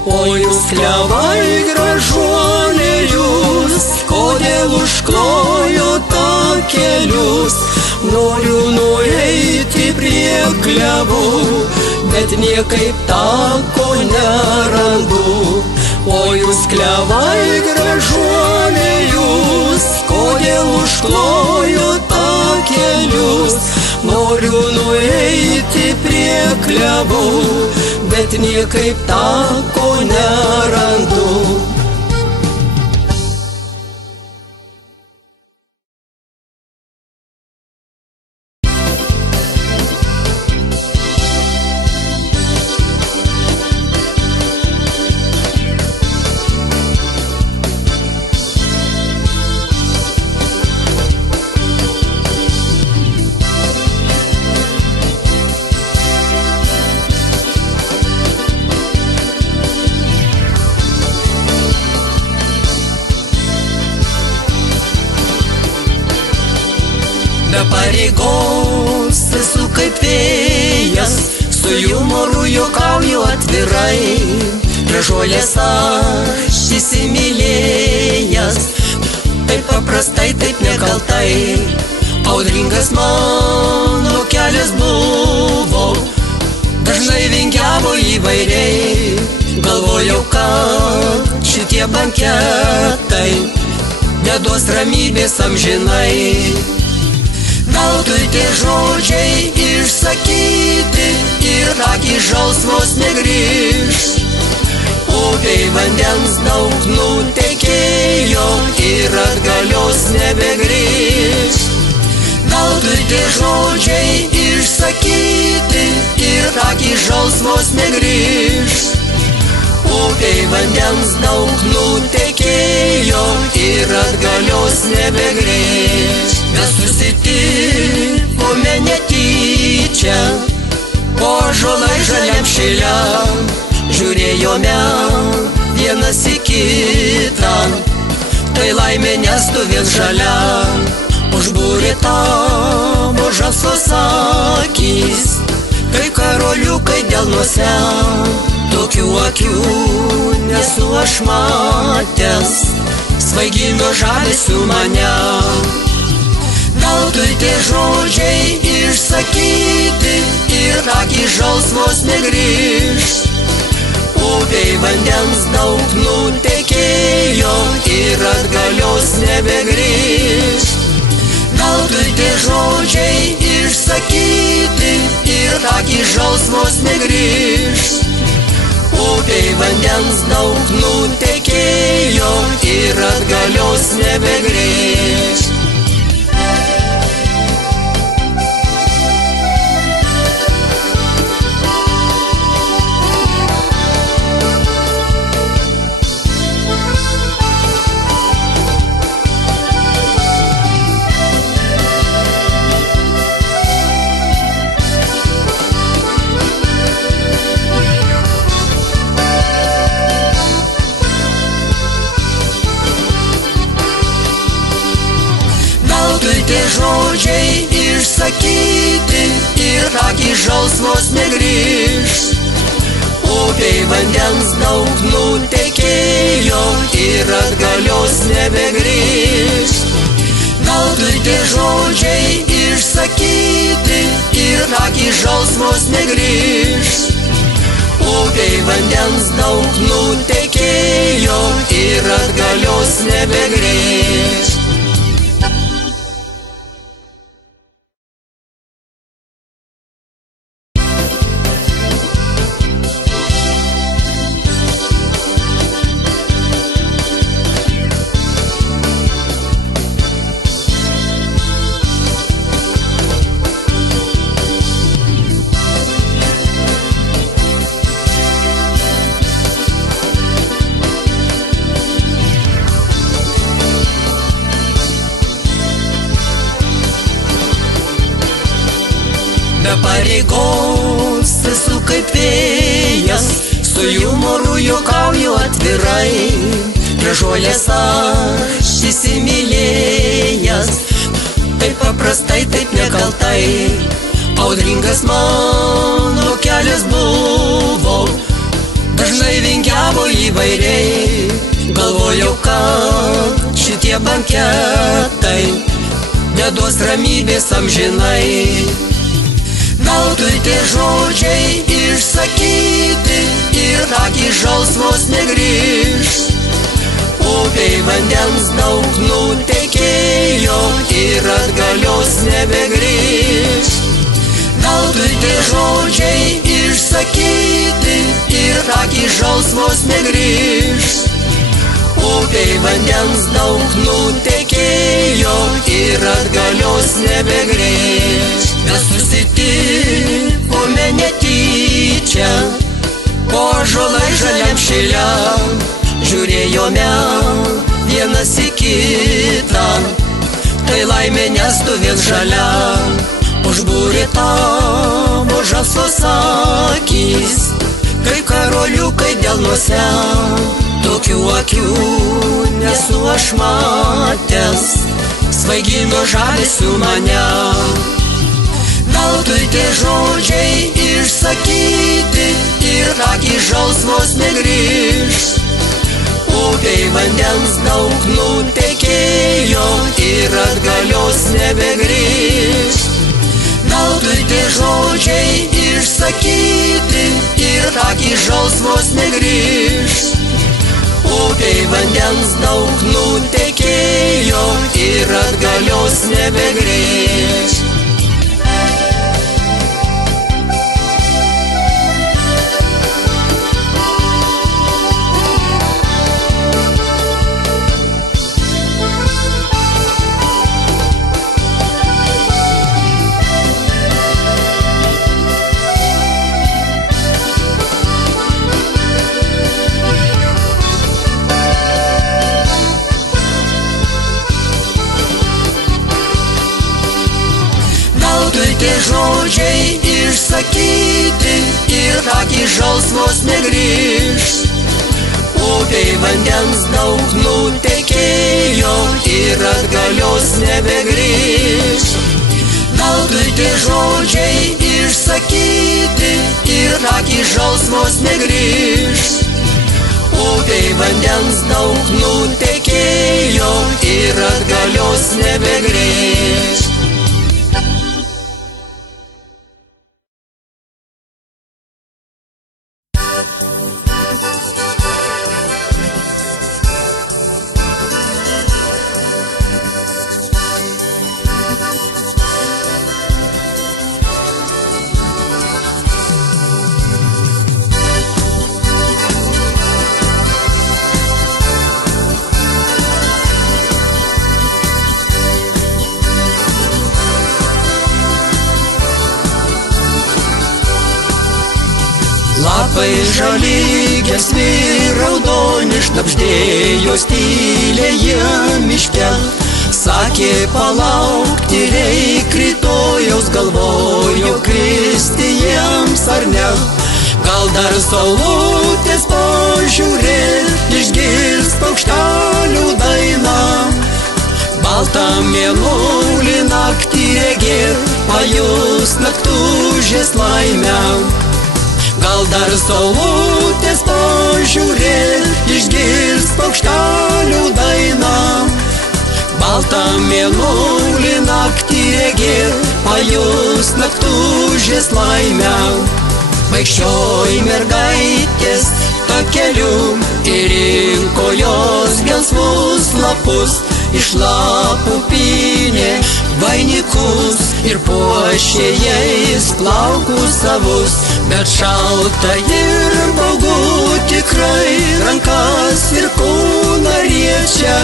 O jūs klevai gražuoliai jūs, kodėl užklojot takelius? Noriu nueiti prie klevų, bet niekaip tako nerandu. O jūs klevai gražuoliai jūs, kodėl užklojot takelius? Noriu nueiti prie klevų, bet niekaip tako nerandu. Be pareigos esu kaip vėjas, su jumoru juokauju atvirai. Gražuolės aš įsimylėjęs, taip paprastai, taip nekaltai. Audringas mano kelias buvo, dažnai vingiavo įvairiai. Galvojau, kad šitie banketai neduos ramybės amžinai. Veltui tie žodžiai išsakyti ir akys žalsvos negrįš. Upei vandens daug nutekėjo ir atgalios nebegrįš. Veltui tie žodžiai išsakyti ir akys žalsvos negrįš. Upei vandens daug nutekėjo ir atgalios nebegrįš. Mes susitikome netyčia, po ąžuolai žaliam šile. Žiūrėjome vienas į kitą, tai laimė nestovės žalia. Užbūrė tavo žalsvos akys, kai karoliukai delnuose. Tokių akių nesu aš matęs, svaigino žavesiu mane. Veltui tie žodžiai išsakyti ir akys žalsvos negrįš. Upei vandens daug nutekėjo ir atgalios nebegrįš. Veltui tie žodžiai išsakyti ir akys žalsvos negrįš. Upei vandens daug nutekėjo ir atgalios nebegrįš. Tie žodžiai išsakyti ir akys žalsvos negrįš. Upei vandens daug nutekėjo ir atgalios nebegrįš. Veltui tie žodžiai išsakyti ir akys žalsvos negrįš. Upei vandens daug nutekėjo ir atgalios nebegrįš. Be pareigos esu kaip vėjas, su jumoru juokauju atvirai. Gražuolės aš įsimylėjęs, taip paprastai, taip nekaltai. Audringas mano kelias buvo, dažnai vingiavo įvairiai. Galvojau, kad šitie banketai neduos ramybės amžinai. Veltui tie žodžiai išsakyti ir akys žalsvos negrįš. Upei vandens daug nutekėjo ir atgalios nebegrįš. Veltui tie žodžiai išsakyti ir akys žalsvos negrįš. Upei vandens daug nutekėjo ir atgalios nebegrįš. Mes susitikome netyčia po ąžuolai žaliam šiliam. Žiūrėjome vienas į kitą, tai laimė nestovės žalia. Užbūrė tavo žalsvos akys, kaip karoliukai delnuose. Tokių akių nesu aš matęs, svaigino žavesiu mane. Veltui tie žodžiai išsakyti ir akys žalsvos negrįš. Upei vandens daug nutekėjo ir atgalios nebegrįš. Veltui tie žodžiai išsakyti ir akys žalsvos negrįš. Upei vandens daug nutekėjo ir atgalios nebegrįš. Tie žodžiai išsakyti ir akys žalsvos negrįš. Upei vandens daug nutekėjo ir atgalios nebegrįš. Veltui tie žodžiai išsakyti ir akys žalsvos negrįš. Upei vandens daug nutekėjo ir atgalios nebegrįš. Lapai žali, gelsvi, raudoni, šnabždėjo tyliai miške. Sakė palaukti reik rytojaus, galvojo kristi jiems ar ne. Gal dar saulutės pažiūrėt, išgirs paukštelių dainą. Baltą mėnulį naktį regėt, pajus naktužės laimę. Gal dar saulutės pažiūrėt, išgirs paukštelių dainą. Baltą mėnulį naktį regėt, pajus naktužės laimę. Vaikščioj mergaitės takeliu ir rinko jos gelsvus lapus. Iš lapų pynė vainikus ir puošė jais plaukus savus. Bet šalta ir baugu tikrai, rankas ir kūną riečia.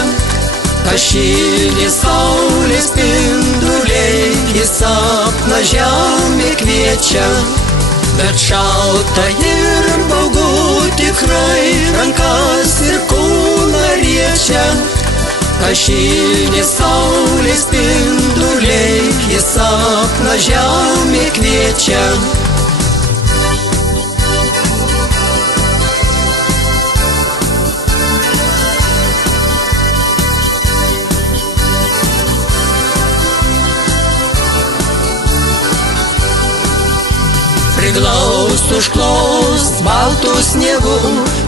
Kašilį saulės spinduliai į sapną žemė kviečia. Bet šalta ir baugu tikrai, rankas ir kūną riečia. Kašilį saulės spinduliai į sapną žemė kviečia. Priglaus užklaus baltų sniegų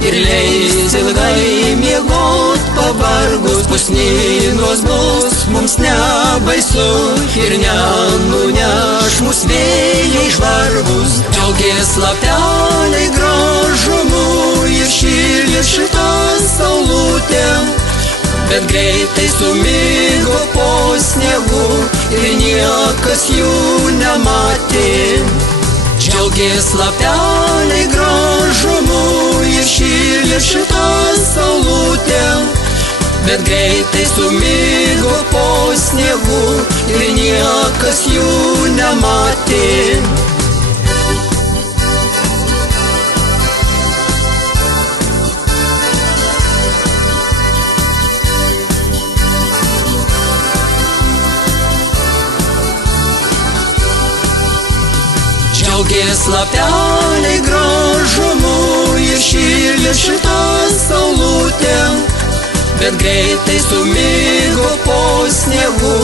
ir leis ilgai miegot pavargus. Pusnynos bus mums nebaisu ir nenuneš mus vėjai žvarbus. Džiaugės lapeliai gražumu ir šilė šitą saulutę, bet greitai sumigo po sniegu ir niekas jų nematė. Džiaugės lapeliai gražumu ir šilė šitą saulutę, bet greitai sumigo po sniegu ir niekas jų nematė. Džiaugės lapeliai gražumu ir šilė šitą saulutę, bet greitai sumigo po sniegu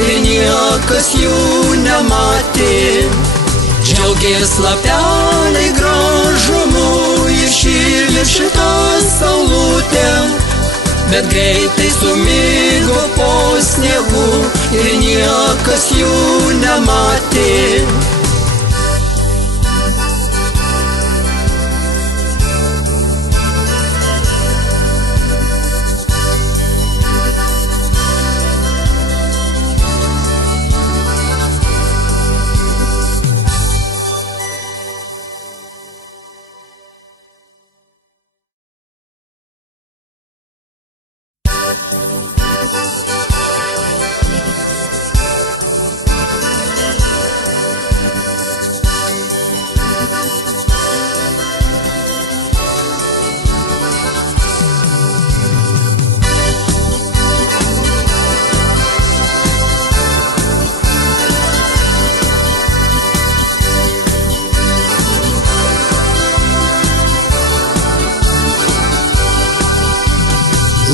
ir niekas jų nematė. Džiaugės lapeliai gražumu ir šilė šitą saulutę, bet greitai sumigo po sniegu ir niekas jų nematė.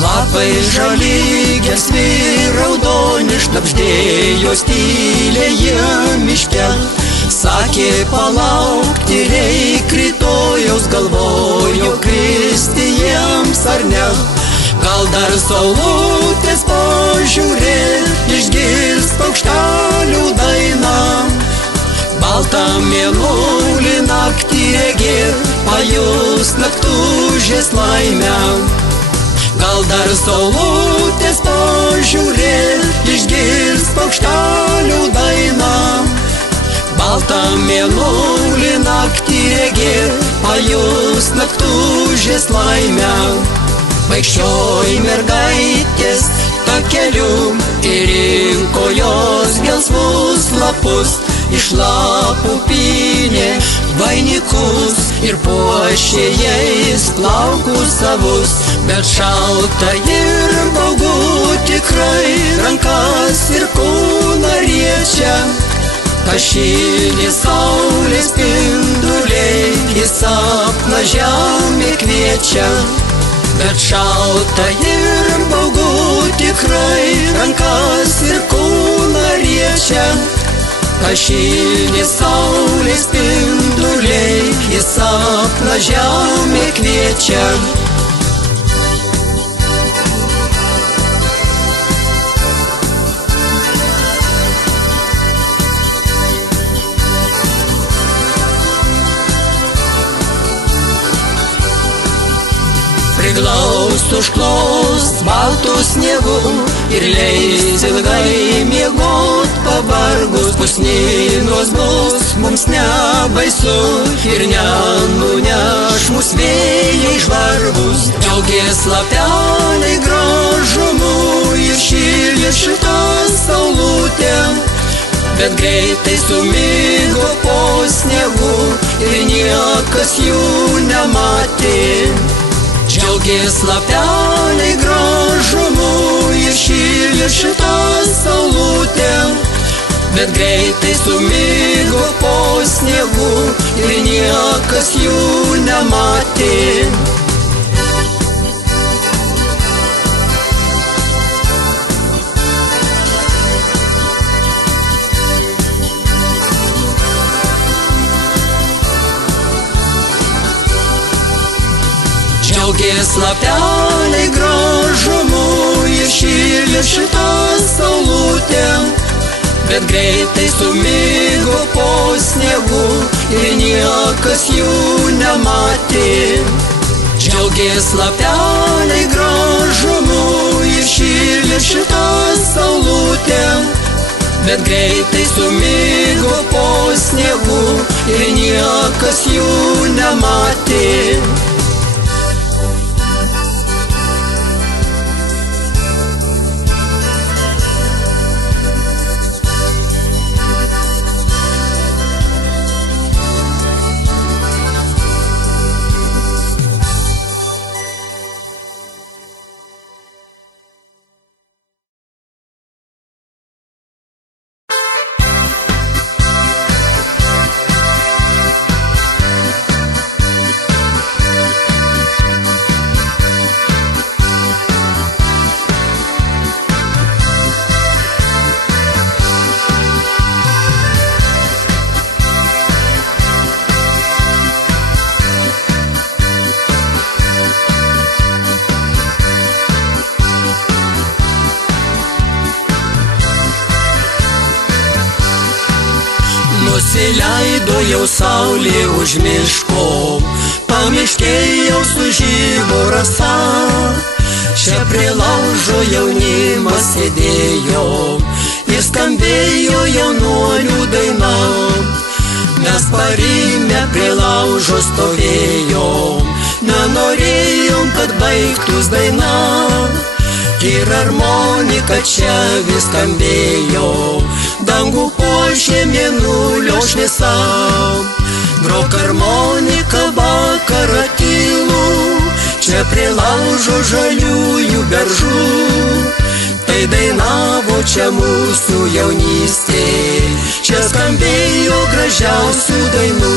Lapai žali, gelsvi, raudoni, šnabždėjo tyliai miške. Sakė palaukti reik rytojaus, galvojo kristi jiems ar ne. Gal dar saulutės pažiūrėt, išgirs paukštelių dainą. Baltą mėnulį naktį regėt, pajus naktužės laimę. Gal dar saulutės pažiūrėt, išgirs paukštelių dainą. Baltą mėnulį naktį regėt, pajus naktužės laimę. Vaikščioj mergaitės takeliu ir rinko jos gelsvus lapus. Iš lapų pynė vainikus ir puošė jais plaukus savus. Bet šalta ir baugu tikrai, rankas ir kūną riečia. Tašylė saulės spinduliai, į sapną žemė kviečia. Bet šalta ir baugu tikrai, rankas ir kūną riečia. Tašylė saulės spinduliai, į sapną žemė kviečia. Priglaus užklaus baltų sniegų ir leis ilgai miegot pavargus. Pusnynos bus mums nebaisu ir nenuneš mus vėjai žvarbus. Džiaugės lapeliai gražumu ir šilė šitą saulutę, bet greitai sumigo po sniegu ir niekas jų nematė. Džiaugės lapeliai gražumu ir šilė šitą saulutę, bet greitai sumigo po sniegu ir niekas jų nematė. Džiaugės lapeliai gražumu ir šilė šitą saulutę, bet greitai sumigo po sniegu ir niekas jų nematė. Džiaugės lapeliai gražumu ir šilė šitą saulutę, bet greitai sumigo po sniegu ir niekas jų nematė. Nusileido jau saulė už miško, pamiškėj jau sužybo rasa. Čia prie laužo jaunimas sėdėjo ir skambėjo jaunuolių daina. Mes parimę prie laužo stovėjom, nenorėjom, kad baigtus daina. Ir harmonika čia vis skambėjo, dangų puošė mėnulio šviesa. Grok harmonika vakarą tylų, čia prie laužo žaliųjų beržų. Tai dainavo čia mūsų jaunystė, čia skambėjo gražiausių dainų.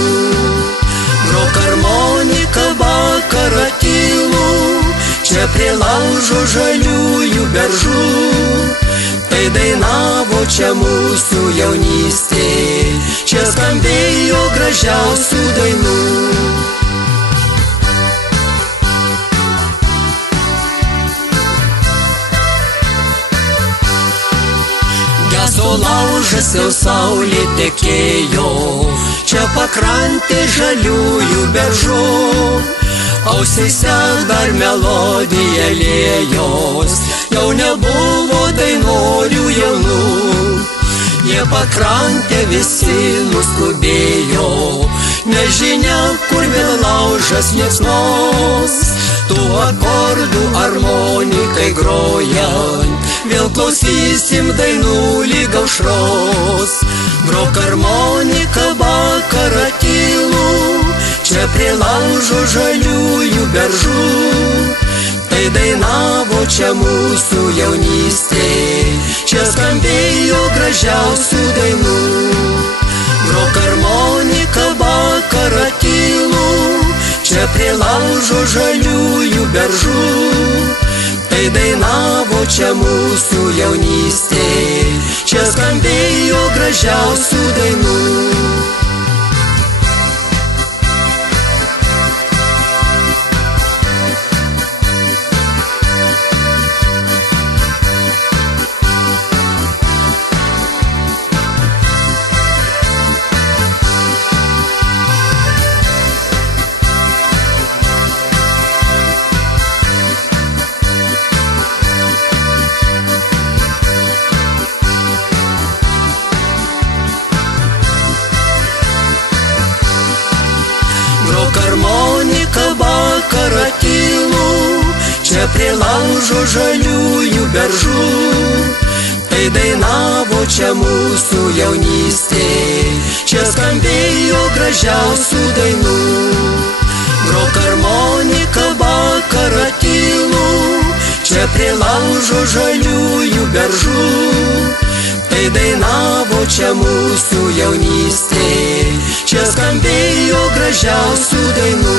Grok harmonika vakarą tylų, čia prie laužo žaliųjų beržų. Tai dainavo čia mūsų jaunystė, čia skambėjo gražiausių dainų. Geso laužas jau saulė tekėjo, čia pakrantė žaliųjų beržų. Ausyse dar melodija liejos, jau nebuvo dainorių jaunų. Jie pakrantę visi nuskubėjo, nežinia, kur vėl laužas liepsnos. Tų akordų harmonikai grojant, vėl klausysim dainų lyg aušros. Grok harmonika vakarą tylų, čia prie laužo žaliųjų beržų. Tai dainavo čia mūsų jaunystė, čia skambėjo gražiausių dainų. Grok harmonika vakarą tylų, čia prie laužo žaliųjų beržų. Tai dainavo čia mūsų jaunystė, čia skambėjo gražiausių dainų. Harmonika vakarą tylų, čia prie laužo žaliųjų beržų. Tai dainavo čia mūsų jaunystė, čia skambėjo gražiausių dainų. Grok harmonika vakarą tylų, čia prie laužo žaliųjų beržų. Tai dainavo čia mūsų jaunystė, čia skambėjo gražiausių dainų.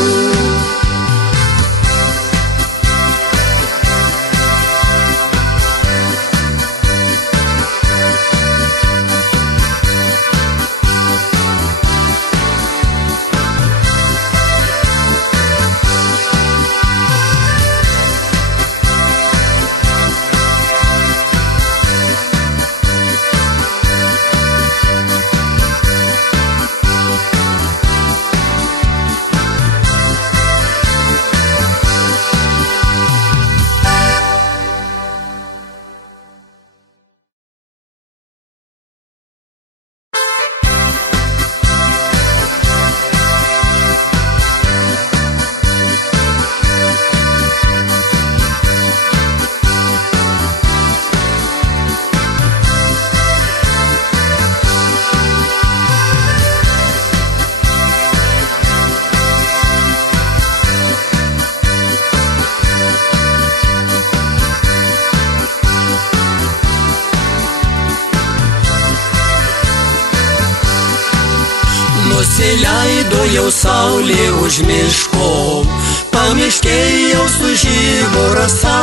nusileido jau saulė už miško, pamiškėjau su žybo rasa.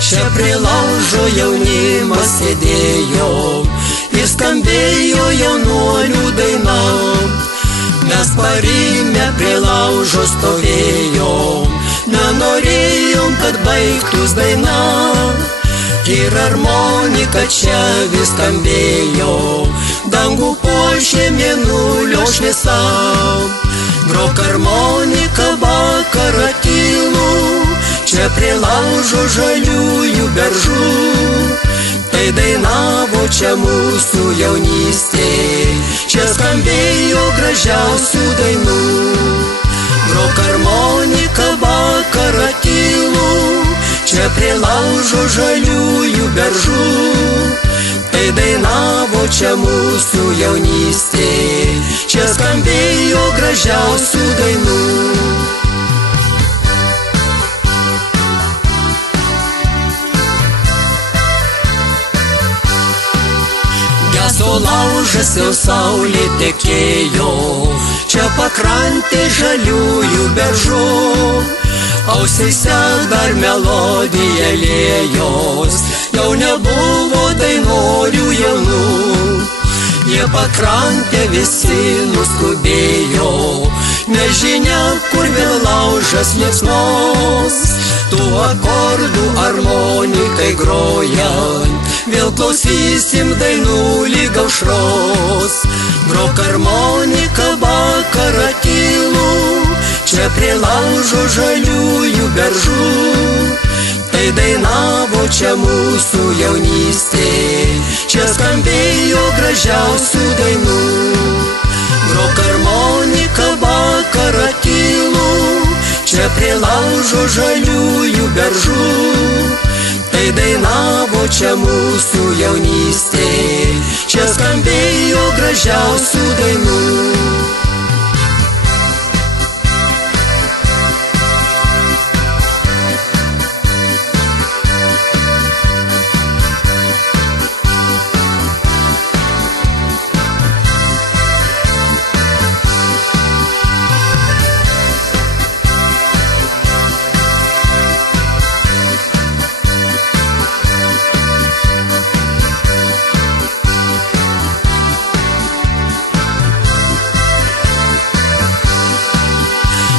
Čia prie laužo jaunimas sėdėjo, įskambėjo jaunuolių daina. Mes parimę prie laužo stovėjom, nenorėjom, kad baigtus daina. Ir harmonika čia vis skambėjo, dangų puošė mėnulio šviesa. Grok harmonika vakarą tylų, čia prie laužo žaliųjų beržų. Tai dainavo čia mūsų jaunystė, čia skambėjo gražiausių dainų. Grok harmonika vakarą tylų, čia prie laužo žaliųjų beržų. Tai dainavo čia mūsų jaunystė, čia skambėjo gražiausių dainų. Geso laužas jau saulė tekėjo, čia pakrantė žaliųjų beržų. Ausyse dar melodija liejos, jau nebuvo dainorių jaunų. Jie pakrantę visi nuskubėjo, nežinia, kur vėl laužas liepsnos. Tų akordų harmonikai grojant, vėl klausysim dainų lyg aušros. Grok harmonika vakarą tylų, čia prie laužo žaliųjų beržų. Tai dainavo čia mūsų jaunystė, čia skambėjo gražiausių dainų. Grok harmonika vakarą tylų, čia prie laužo žaliųjų beržų. Tai dainavo čia mūsų jaunystė, čia skambėjo gražiausių dainų.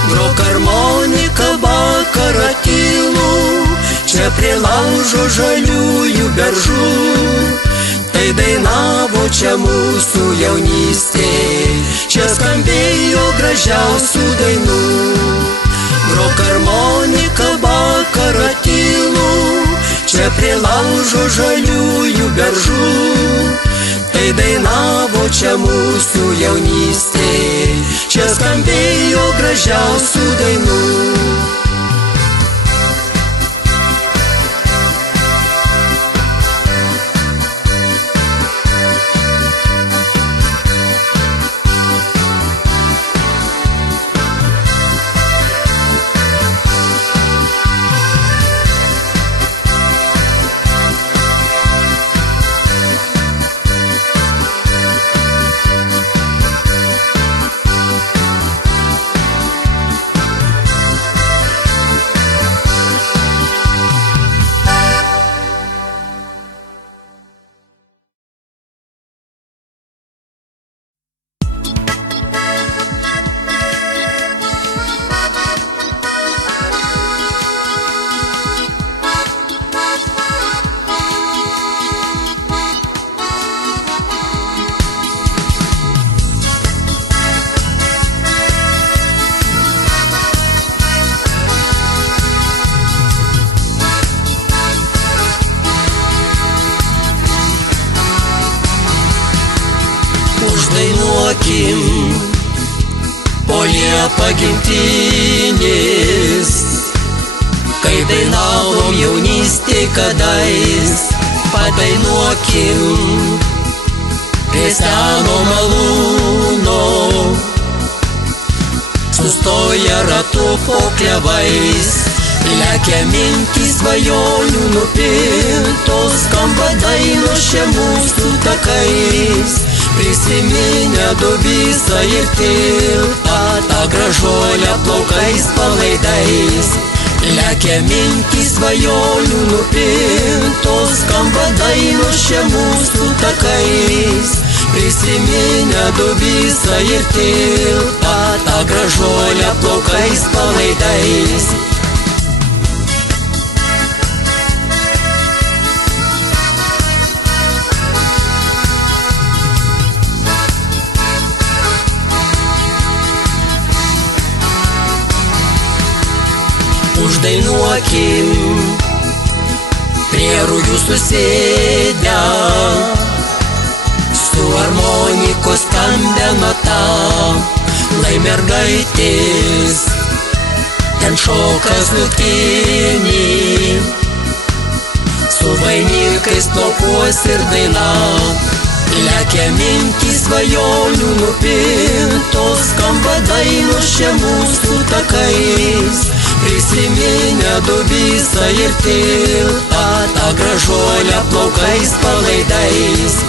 Grok harmonika vakarą tylų, čia prie laužo žaliųjų beržų. Tai dainavo čia mūsų jaunystė, čia skambėjo gražiausių dainų. Grok harmonika vakarą tylų, čia prie laužo žaliųjų beržų. Tai dainavo čia mūsų jaunystė, čia skambėjo gražiausių dainų. Uždainuokim po liepą gimtinės, kai dainavom jaunystėj kadais. Padainuokim prie seno malūno, sustoja ratu po klevais. Lekia mintys svajonių nupintos, skamba dainos čia mūsų takais. prisiminę Dubysą ir tiltą, tą gražuolę plaukais palaidais. Lekia mintys svajonių nupintos, skamba dainos čia mūsų takais. Prisiminę Dubysą ir tiltą, tą gražuolę plaukais palaidais. Uždainuokim prie rūjų susėdę, su harmonikos skambia nata, lai mergaitės ten šokas naktinį, su vainikais plaukuos ir daina. Lekia mintys svajonių nupintos, skamba dainos čia mūsų takais. Prisiminę Dubysą ir tiltą, tą gražuolę plaukais palaidais.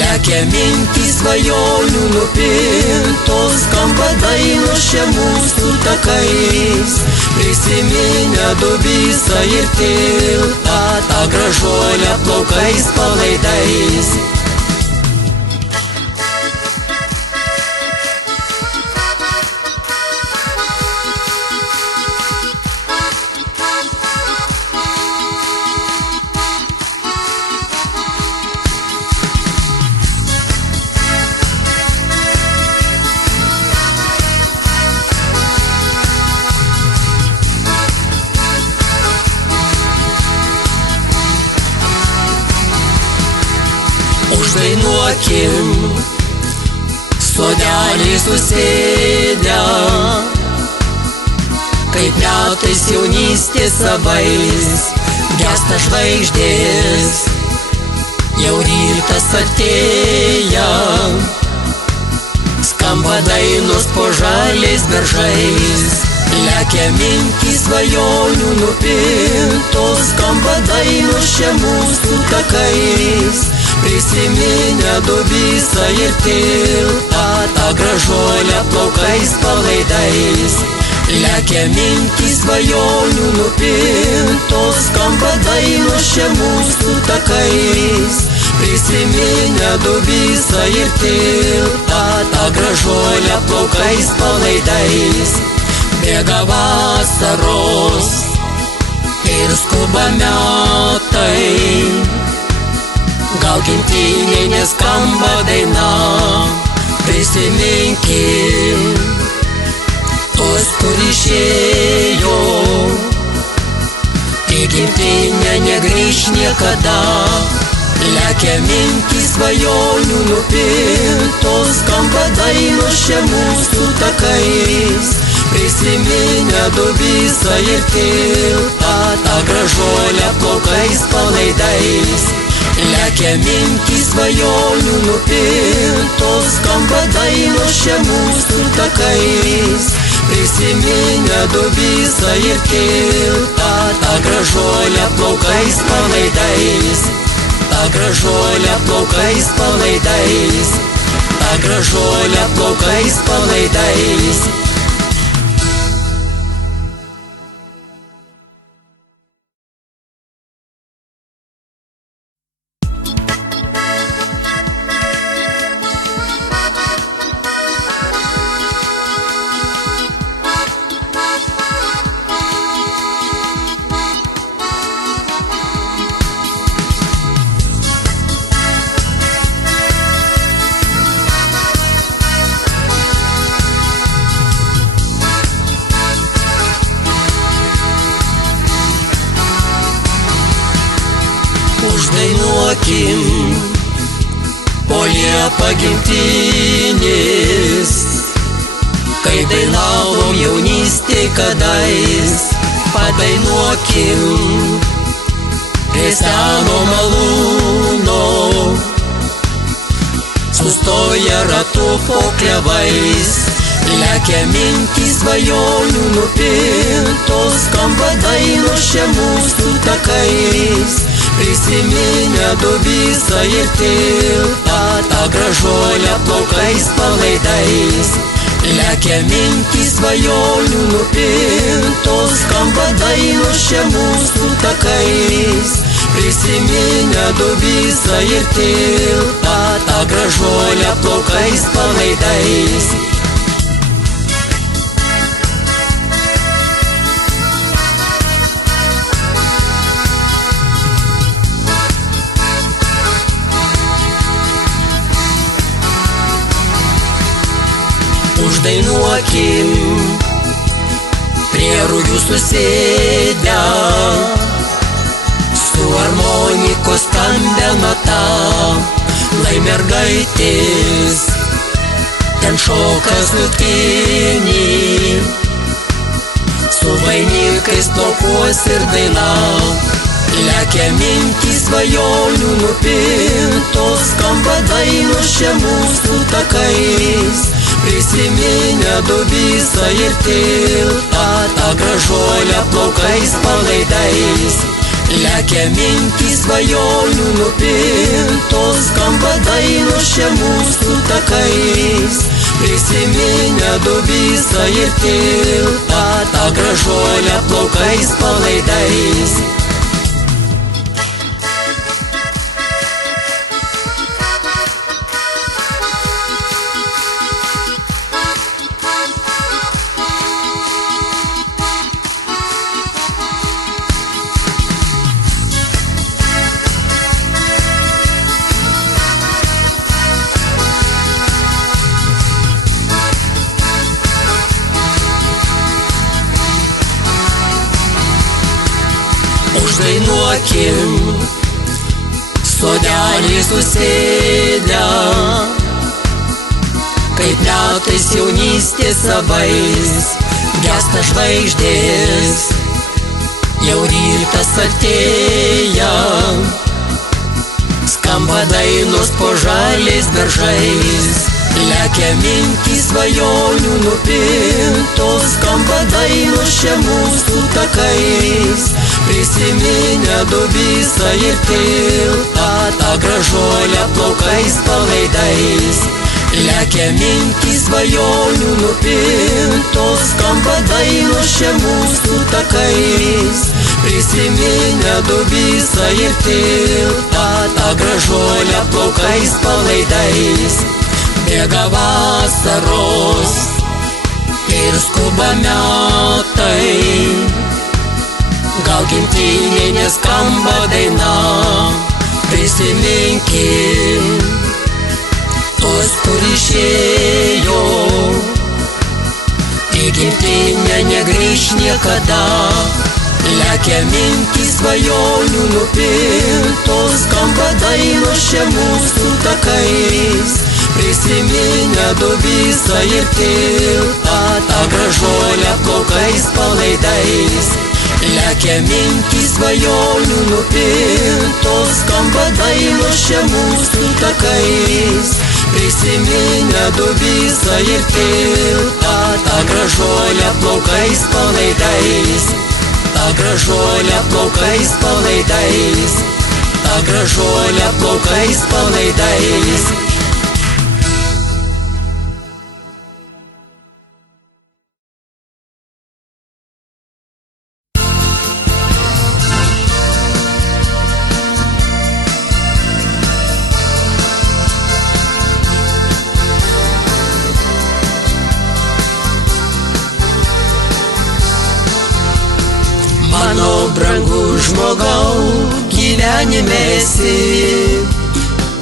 Lekia mintys svajonių nupintos, skamba dainos čia mūsų takais. Prisiminę Dubysą ir tiltą, tą gražuolę plaukais palaidais. Uždainuokim sodelį susėdę, kaip metais jaunystės savais gęsta žvaigždės, jau rytas artėja, skamba dainos po žaliais beržais. Lekia mintys svajonių nupintos, skamba dainos čia mūsų takais. Prisiminę Dubysą ir tiltą, tą gražuolę plaukais palaidais. Lekia mintys svajonių nupintos, skamba dainos čia mūsų takais. Prisiminę Dubysą ir tiltą, tą gražuolę plaukais palaidais. Bėga vasaros ir skuba metai, gal gimtinė neskamba daina. Prisiminkim tuos, kur išėjo, į gimtinę negrįš niekada. Lekia mintys svajonių nupintos, skamba dainos čia mūsų takais. Prisiminę Dubysą ir tiltą, tą gražuolę plaukais palaidais. Lekia mintys svajonių nupintos, skamba dainos čia mūsų takais. Prisiminę Dubysą ir tiltą, tą gražuolę plaukais palaidais. tą gražuolę plaukais palaidais, tą gražuolę plaukais palaidais. Uždainuokim po liepą gimtinės, kai dainavom jaunystėj kadais. Padainuokim prie seno malūno, sustoję ratu po klevais. Lekia mintys svajonių nupintos, skamba dainos čia mūsų takais. Prisiminę dubysą ir tiltą, tą gražuolę plaukais palaidais. Lekia mintys svajonių nupintos, skamba dainos čia mūsų takais. Prisiminę dubysą ir tiltą, tą gražuolę plaukais palaidais. Uždainuokim prie rūjų susėdę, su harmonikos skambia nata, lai mergaitės ten šokas naktinį, su vainikais plaukuos ir daina. Lekia mintys svajonių nupintos, skamba dainos čia mūsų takais. Prisiminę dubysą ir tiltą, tą gražuolę plaukais palaidais. Lekia mintys svajonių nupintos, skamba dainos čia mūsų takais. Prisiminę dubysą ir tiltą, tą gražuolę plaukais palaidais. Uždainuokim sodelį susėdę, kaip metais jaunystės savais gęsta žvaigždės, jau rytas artėja, skamba dainos po žaliais beržais. Lekia mintys svajonių nupintos, skamba dainos čia mūsų takais. Prisiminę dubysą ir tiltą, tą gražuolę plaukais palaidais. Lekia mintys svajonių nupintos, skamba dainos čia mūsų takais. Prisiminę dubysą ir tiltą, tą gražuolę plaukais palaidais. Bėga vasaros ir skuba metai, gal gimtinėj neskamba daina. Prisiminkim tuos, kur išėjo, į gimtinę negrįš niekada. Lekia mintys svajonių nupintos, skamba dainos čia mūsų takais. Prisiminę dubysą ir tiltą, tą gražuolę plaukais palaidais. Lekia mintys svajonių nupintos, skamba dainos čia mūsų takais. Prisiminę dubysą ir tiltą, tą gražuolę plaukais palaidais. Tą gražuolę plaukais palaidais. Tą gražuolę plaukais palaidais. Mano brangus žmogau, gyvenime esi,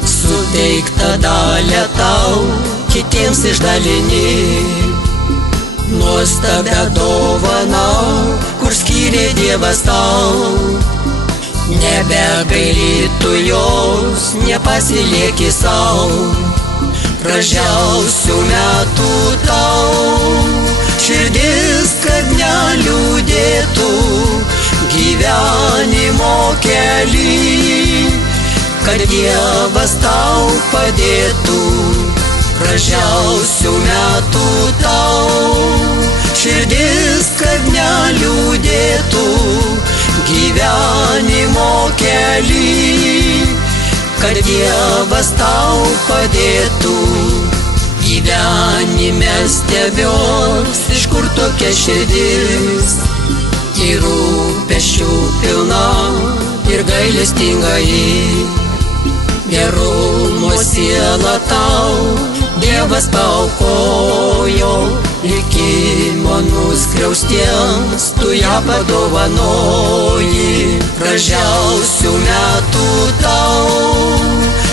suteikta dalia tau, kitiems išdalini. Nuostabia dovana, kur skyrė Dievas tau, nebegaili tu jos, nepasilieki sau. Gražiausių metų tau, širdis, kad neliūdėtų gyvenimo kely, kad Dievas tau padėtų. Gražiausių metų tau, širdis, kad neliūdėtų gyvenimo kely, kad Dievas tau padėtų. Gyvenime stebiuos, iš kur tokia širdis, į rūpesčių pilna ir gailestinga ji. Gerumo siela tau Dievas paaukojo, likimo nuskriaustiems tu ją padovanoji. Gražiausių metų tau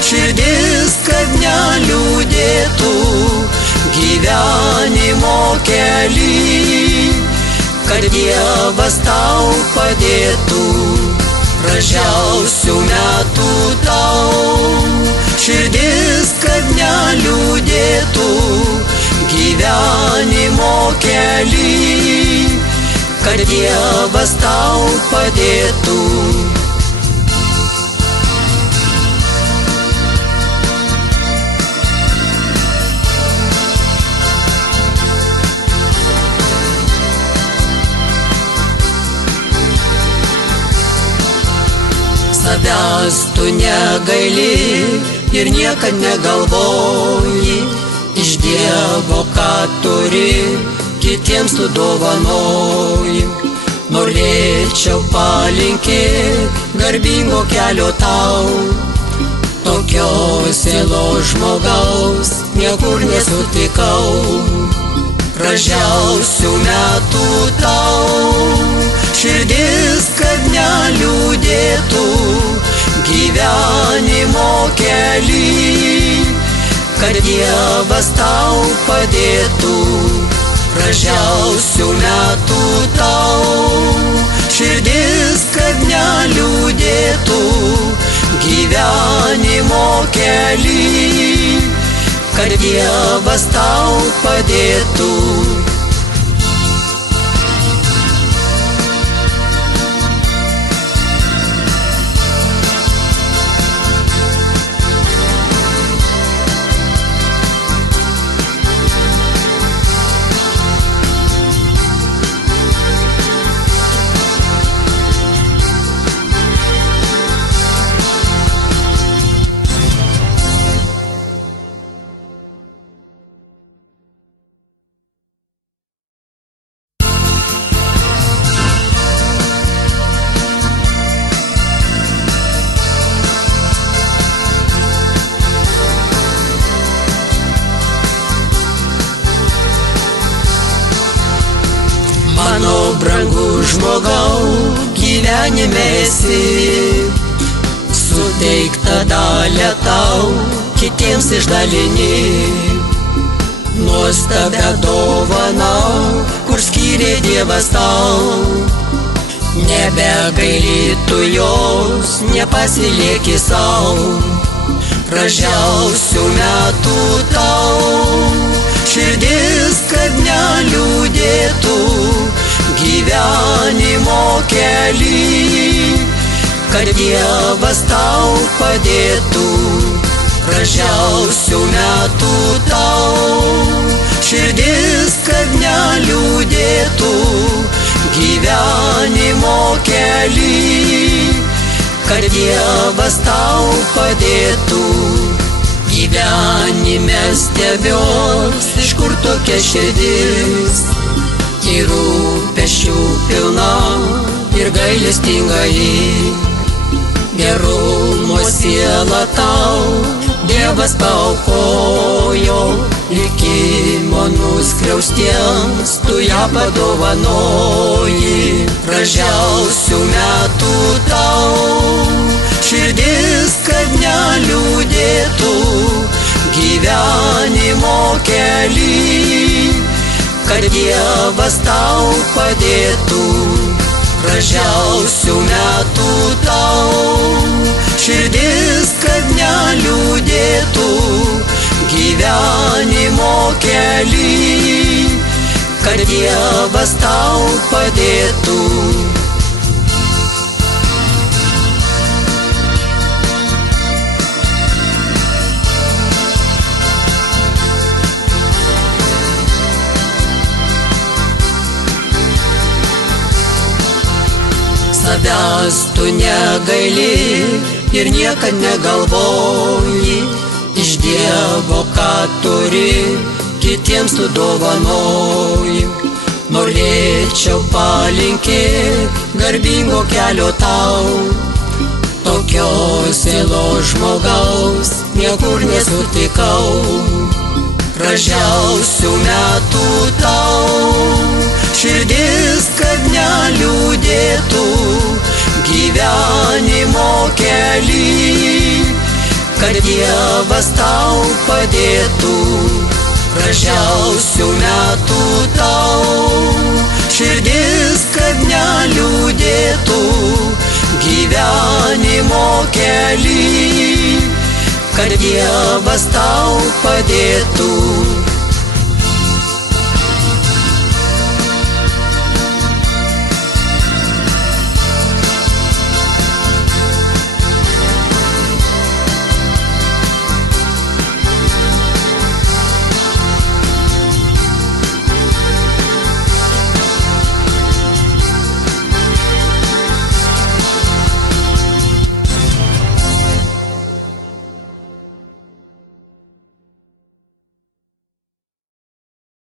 širdis, kad neliūdėtų, gyvenimo kely, kad Dievas tau padėtų. Gražiausių metų tau širdis, kad neliūdėtų, gyvenimo kely, kad Dievas tau padėtų. Savęs tu negaili ir niekad negalvoji, iš Dievo ką turi, kitiems tu dovanoji. Norėčiau palinkėt garbingo kelio tau, tokios sielos žmogaus niekur nesutikau. Gražiausių metų tau širdis, kad neliūdėtų, gyvenimo kely, kad Dievas tau padėtų. Gražiausių metų tau širdis, kad neliūdėtų, gyvenimo kely, kad Dievas tau padėtų. Mano brangus žmogau, gyvenime esi, suteikta dalia tau, kitiems išdalini. Nuostabia dovana, kur skyrė Dievas tau, nebegaili tu jos, nepasilieki sau. Gražiausių metų tau širdis, kad neliūdėtų, gyvenimo kely, kad Dievas tau padėtų. Gražiausių metų tau širdis, kad neliūdėtų, gyvenimo kely, kad Dievas tau padėtų. Gyvenime stebiuos, iš kur tokia širdis, į rūpesčių pilna ir gailestinga ji. Gerumo siela tau Dievas paaukojo, likimo nuskriaustiems tu ją padovanoji. Gražiausių metų tau širdis, kad neliūdėtų, gyvenimo kely, kad Dievas tau padėtų. Gražiausių metų tau širdis, kad neliūdėtų, gyvenimo kely, kad Dievas tau padėtų. Savęs tu negaili ir niekad negalvoji, iš Dievo, ką turi, kitiems tu dovanoji. Norėčiau palinkėt garbingo kelio tau, tokios sielos žmogaus niekur nesutikau. Gražiausių metų tau, širdis, kad neliūdėtų gyvenimo kely, kad Dievas tau padėtų. Gražiausių metų tau, širdis, kad neliūdėtų gyvenimo kely, kad Dievas tau padėtų.